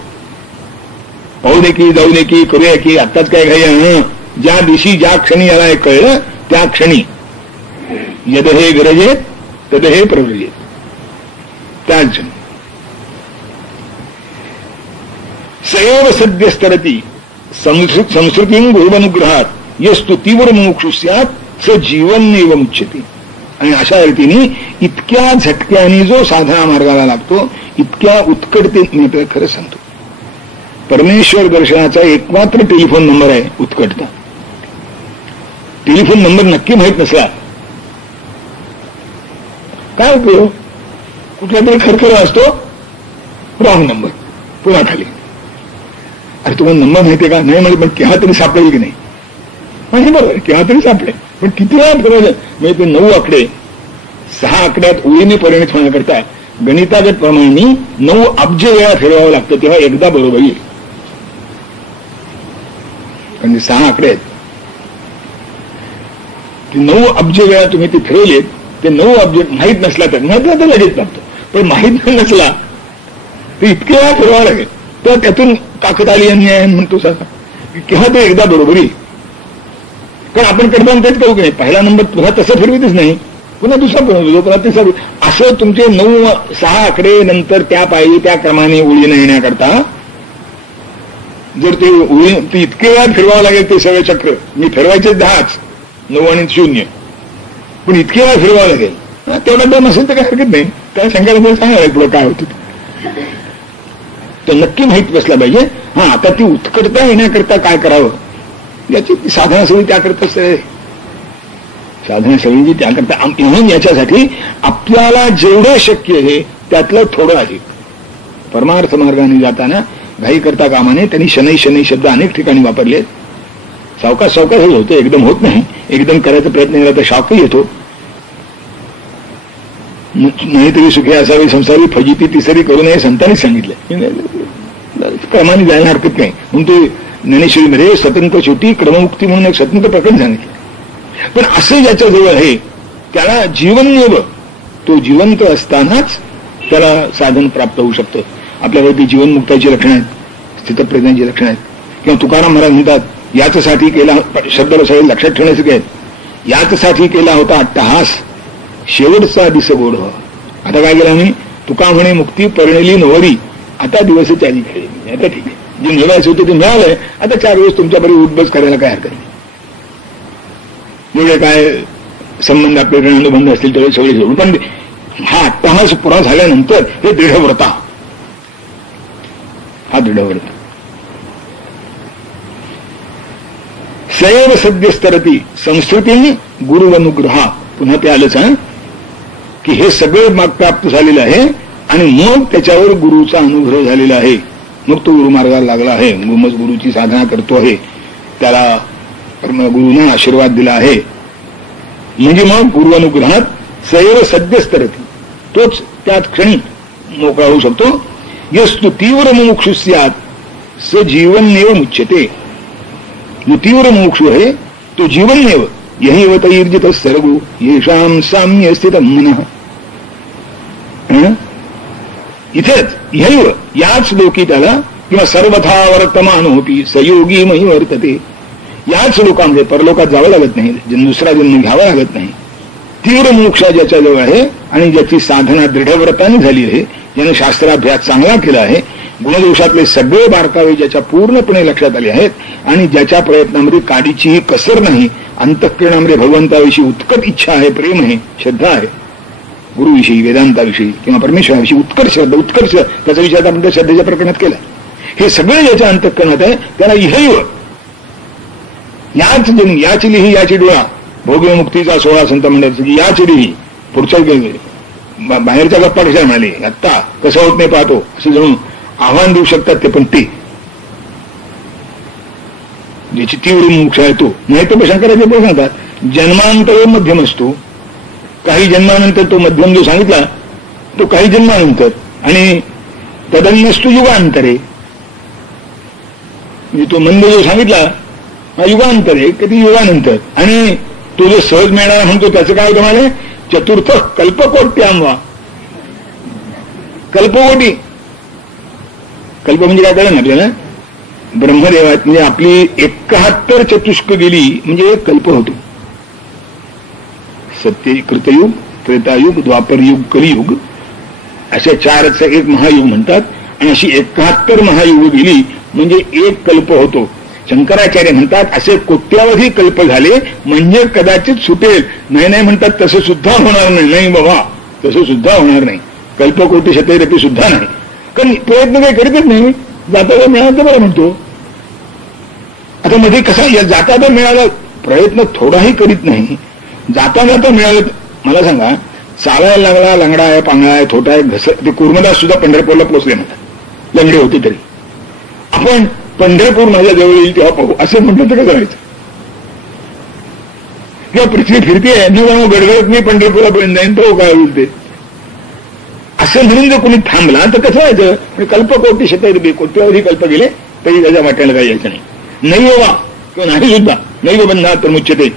पाहू दे की, जाऊ दे की, करूया की, आत्ताच काय घाई, ज्या दिवशी ज्या क्षणी याला हे कळलं त्या क्षणी यद हे गरजेत तद हे प्रवृजेत, त्याच क्षणी सैव सद्यस्तरती संस्कृती गुरुवनुग्रहात यस्तु तीव्र मुमुक्षु स्यात् स जीवनैव मुच्यते. आणि अशा रीतीने इतक्या झटक्याने जो साधना मार्गाला लागतो, इतक्या उत्कटतेने, मी आपल्याला खरं सांगतो, परमेश्वर दर्शनाचा एकमात्र टेलिफोन नंबर आहे उत्कटता. टेलिफोन नंबर नक्की माहीत नसला काय उपयोग, कुठल्या तरी खरखरा असतो, रॉंग नंबर, पुन्हा खाली. अरे तुम्हाला नंबर माहितीये का, नाही म्हणजे पण केव्हा तरी सापडेल की नाही, म्हणजे बरोबर केव्हा तरी सापडेल, पण किती वेळा फिरवलं म्हणजे ते 9 आकडे 6 आकड्यात ओळीने परिणित होण्याकरता गणितागत प्रमाणे 9 अब्ज वेळा फिरवावं लागतं, तेव्हा एकदा बरोबर येईल. कारण 6 आकडे आहेत, ते 9 अब्ज वेळा तुम्ही ते फिरवलेत, ते 9 अब्ज माहीत नसला तर लगेच लागतो, पण माहीत नसला तर इतके वेळा फिरवावं लागेल. तर त्यातून काकतालीय आहे म्हणतो केव्हा ते एकदा बरोबर येईल. कारण आपण कडबान तेच करू की नाही, पहिला नंबर पुन्हा तसं फिरवितच नाही, पुन्हा दुसरा फिरवतो, पुन्हा तिसरा, असं तुमचे 9-6 आकडे नंतर त्या पायी त्या क्रमाने ओळीने येण्याकरता जर ते ओळी ते इतके वेळा फिरवावं लागेल ते सगळे चक्र. मी फिरवायचे 10च 9 आणि 0, पण इतके वेळा फिरवावं लागेल. तेवढा दम असेल तर काय हरकत नाही, त्या शंकराचार्य सांगायला पुढं काय होतं ते नक्की माहीत बसला पाहिजे. आता ती उत्कटता येण्याकरता काय करावं याची साधना सगळी त्याकरताच आहे, साधना सगळी त्याकरता. म्हणून याच्यासाठी आपल्याला जेवढं शक्य आहे त्यातलं थोडं अधिक परमार्थ मार्गाने जाताना घाई करता कामाने त्यांनी शनै शनै शब्द अनेक ठिकाणी वापरले. सावकाश सावकाश हे होतं, एकदम होत नाही. एकदम करायचा प्रयत्न केला तर शाकही येतो. नाहीतरी सुखी असावी संसारी फजिती तिसरी करू नये संतांनीच सांगितलं, क्रमाने जायला हरकत नाही. म्हणून ते ज्ञानेश्वरीमध्ये स्वतंत्र शेवटी क्रममुक्ती म्हणून एक स्वतंत्र प्रकरण सांगितलं. पण असं ज्याच्याजवळ आहे त्याला जीवनमेव, तो जिवंत असतानाच त्याला साधन प्राप्त होऊ शकतं. आपल्याकडे जीवनमुक्ताची लक्षणं आहेत, स्थितप्रज्ञाची लक्षणं आहेत. किंवा तुकाराम महाराज म्हणतात याचसाठी केला, शब्दाला सगळे लक्षात ठेवण्याचं काय, याचसाठी केला होता अट्टहास शेवटचा दिस गोड व्हा. आता काय केलं आम्ही, तुका म्हणे मुक्ती परिणली नवरी, आता दिवस चाली खेळली. आता ठीक आहे, जे मिळवायचं होतं ते मिळालंय, आता 4 दिवस तुमच्याबरोबर उठबस करायला काय हरकत नाही. एवढे काय संबंध आपल्याकडे अनुबंध असतील तेवढे सगळे जोडून, पण हा अट्टहास पुरा झाल्यानंतर हे दृढव्रता, हा दृढव्रता. सैव सद्यस्तरती संस्कृती गुरुवनुग्रहा, पुन्हा ते आलंच हा की हे सगळं प्राप्त झालेलं आहे आणि मग त्याच्यावर गुरुचा अनुग्रह झालेला आहे, मग तो गुरुमार्गाला लागला आहे, मग गुरुची साधना करतो आहे, त्याला गुरुने आशीर्वाद दिला आहे, म्हणजे मग गुरुअनुग्रहात सैव सद्यस्तरती, तोच त्यात क्षणी मोकळा होऊ शकतो. यस्तु तीव्र मुमुक्षु स्यात् स जीवननेव मुच्यते. जो तीव्र मुमुक्षु आहे तो जीवननेव यही वतैर्जित सर्गो येषाम साम्य स्थित मनः. इथेच यैव याच लोकी त्याला, किंवा सर्वथा वर्तमान होती सयोगी मही वर्तते, याच लोकांमध्ये परलोकात जावं लागत नाही, दुसरा जन्म घ्यावा लागत नाही. तीव्र मोक्षा ज्याच्याजवळ आहे आणि ज्याची साधना दृढव्रताने झाली आहे, ज्याने शास्त्राभ्यास चांगला केला आहे, गुणदोषातले सगळे बारकावे ज्याच्या पूर्णपणे लक्षात आले आहेत आणि ज्याच्या प्रयत्नामध्ये काडीचीही कसर नाही, अंतःकरणामध्ये भगवंताविषयी उत्कट इच्छा आहे, प्रेम आहे, श्रद्धा आहे, गुरुविषयी, वेदांताविषयी किंवा परमेश्वराविषयी उत्कट श्रद्धा, उत्कर्ष त्याचा विचार आपण त्या श्रद्धेच्या प्रकरणात केला. हे सगळे ज्याच्या अंतःकरणात आहे त्याला इहैव याच जन्म याची लिही याची डोळा, भोगमुक्तीचा सोहळा संत मंडळाचा की याची लिही, पुढच्या बाहेरच्या गप्पा कशा म्हणाले, आत्ता कसं होत नाही पाहतो असं जणून आव्हान देऊ शकतात ते, पण ते ज्याची तीव्र मोक्ष आहे तो. नाही तर शंकराचे पण सांगतात जन्मांतर मध्यम असतो, काही जन्मानंतर तो मध्यम जो सांगितला तो काही जन्मानंतर, आणि तदन्यस्तु युगांतरे, म्हणजे तो मंद जो सांगितला हा युगांतर आहे, कधी युगानंतर, आणि तो जो सहज मिळणारा म्हणतो त्याचं काय होतं मला, चतुर्थ कल्पकोट्याम वा, कल्पकोटी, कल्प म्हणजे काय कळलं ना आपल्याला, ब्रह्मदेवात म्हणजे आपली 71 चतुष्क गेली म्हणजे एक कल्प होतो. सत्य कृतयुग, त्रेतायुग, द्वापरयुग, कलियुग अशा 4चं एक महायुग म्हणतात, आणि अशी 71 महायुग गेली म्हणजे एक कल्प होतो. शंकराचार्य म्हणतात असे कोट्यावधी कल्प झाले म्हणजे कदाचित सुटेल, नाही म्हणतात तसं सुद्धा होणार नाही, नाही बाबा तसं सुद्धा होणार नाही, कल्पकोटी शतैरपी सुद्धा नाही, कारण प्रयत्न काही करीतच नाही, जाता मिळाला तर बरं म्हणतो. आता मध्ये कसा जाता तर मिळाला, प्रयत्न थोडाही करीत नाही, जाता जाता मिळालं. मला सांगा, चालायला लागला, लंगडा आहे, पांगळा आहे, थोटा आहे, घस, ते कुर्मदास सुद्धा पंढरपूरला पोचले म्हणतात, लंगडे होते तरी. आपण पंढरपूर माझ्या जवळ येईल तेव्हा पाहू असं म्हणतात तर कसं करायचं, किंवा पृथ्वी फिरते आहे न जाऊ गडगडत मी पंढरपुरापर्यंत जाईन तो काय होईल ते, असं म्हणून जर कोणी थांबला तर कसं व्हायचं, कल्पकोटी शतैर्भी, कोट्यावधी कल्प गेले तरी त्याच्या वाट्याला काही यायचं नाही. नाही बाबा किंवा नाही सुद्धा, नाही बंधात तर मुच्यते.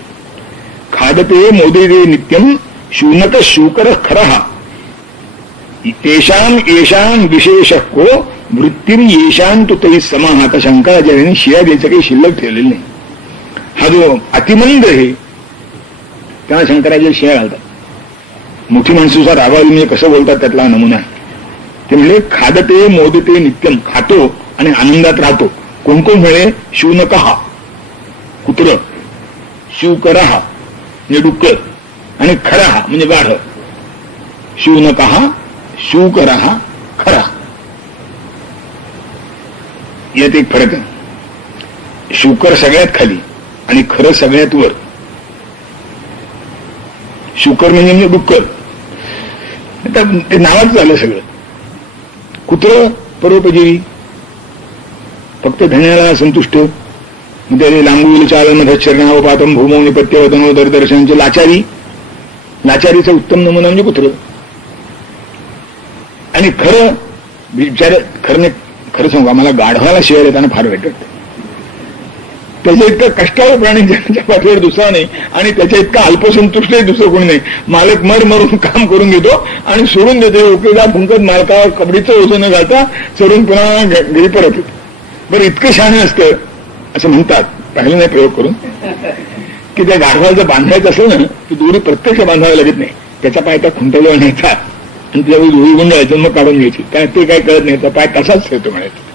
खादते मोदे नित्यम शूनक शूकर खरहा तेषाम येषाम विशेष को वृत्तीर येशान तो तरी समाह. आता शंकराचार्यांनी शिया द्यायचं काही शिल्लक ठेवलेलं नाही. हा जो अतिमंद आहे त्याला शंकराचार्य शिया घालतात. मोठी माणसाचा रागावली म्हणजे कसं बोलतात त्यातला नमुना आहे. ते म्हणजे खादते मोदते नित्यम, खातो आणि आनंदात राहतो. कोण कोण मिळे, शूनकहा कुत्र, शिवकरहा म्हणजे डुक्कर, आणि खराहा म्हणजे गाढ. शूनकहा, शूकरहा, खरा यात एक फरक आहे. शूकर सगळ्यात खाली आणि खरं सगळ्यात वर. शूकर म्हणजे डुक्कर, आता ते नावाच झालं सगळं. कुत्र परोपजीवी, फक्त धण्याला संतुष्ट, म्हणजे लांबूल चाल मधच्छरणाव पातम भूमो निपत्यवतनो दर्दर्शनचे लाचारी. लाचारीचा उत्तम नमुना म्हणजे कुत्र. आणि खरं बिचार खरं सांगू, आम्हाला गाढवाला शिवाय देताना फार वाईट वाटतं. त्याच्या इतकं कष्टाळू प्राणी जगाच्या पाठीवर दुसरा नाही, आणि त्याच्या इतका अल्पसंतुष्टही दुसरं कोणी नाही. मालक मरून काम करून घेतो आणि सोडून देतो. उकेदा फुंकत मालकावर कबडीचं ओझं न घालता सोडून पुन्हा घरी परत येतो. बरं इतकं शहाणं असतं असं म्हणतात, पाहिलं नाही प्रयोग करून, की त्या गाढवाला जर बांधायचं असेल ना की दोरी प्रत्यक्ष बांधावी लागत नाही. त्याचा पाय त्या खुंटाजवळ न्यायचा आणि त्यावेळी दोरी गुंडायचं मग काढून घ्यायची. काय ते काय कळत नाही, त्या पाय तसाच ठेवतो म्हणायचं.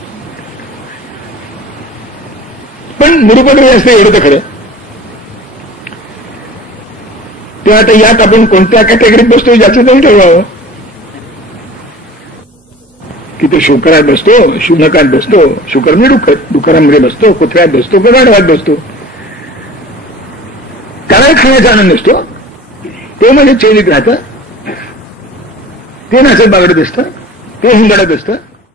पण निरुपद्रवी असते एवढं तर खरं. तेव्हा आता यात आपण कोणत्या कॅटेगरीत बसतो ज्याचं तरी ठरवावं. की तो शुकरात बसतो, शुनकात बसतो, शुकर म्हणजे डुकरामध्ये बसतो, कुत्र्यात बसतो, का गाढवात बसतो. त्यालाही खाण्याचा आनंद असतो. ते म्हणजे चेलीत राहतं, ते नाचत बागडत असतं, ते हिंगडत असतं.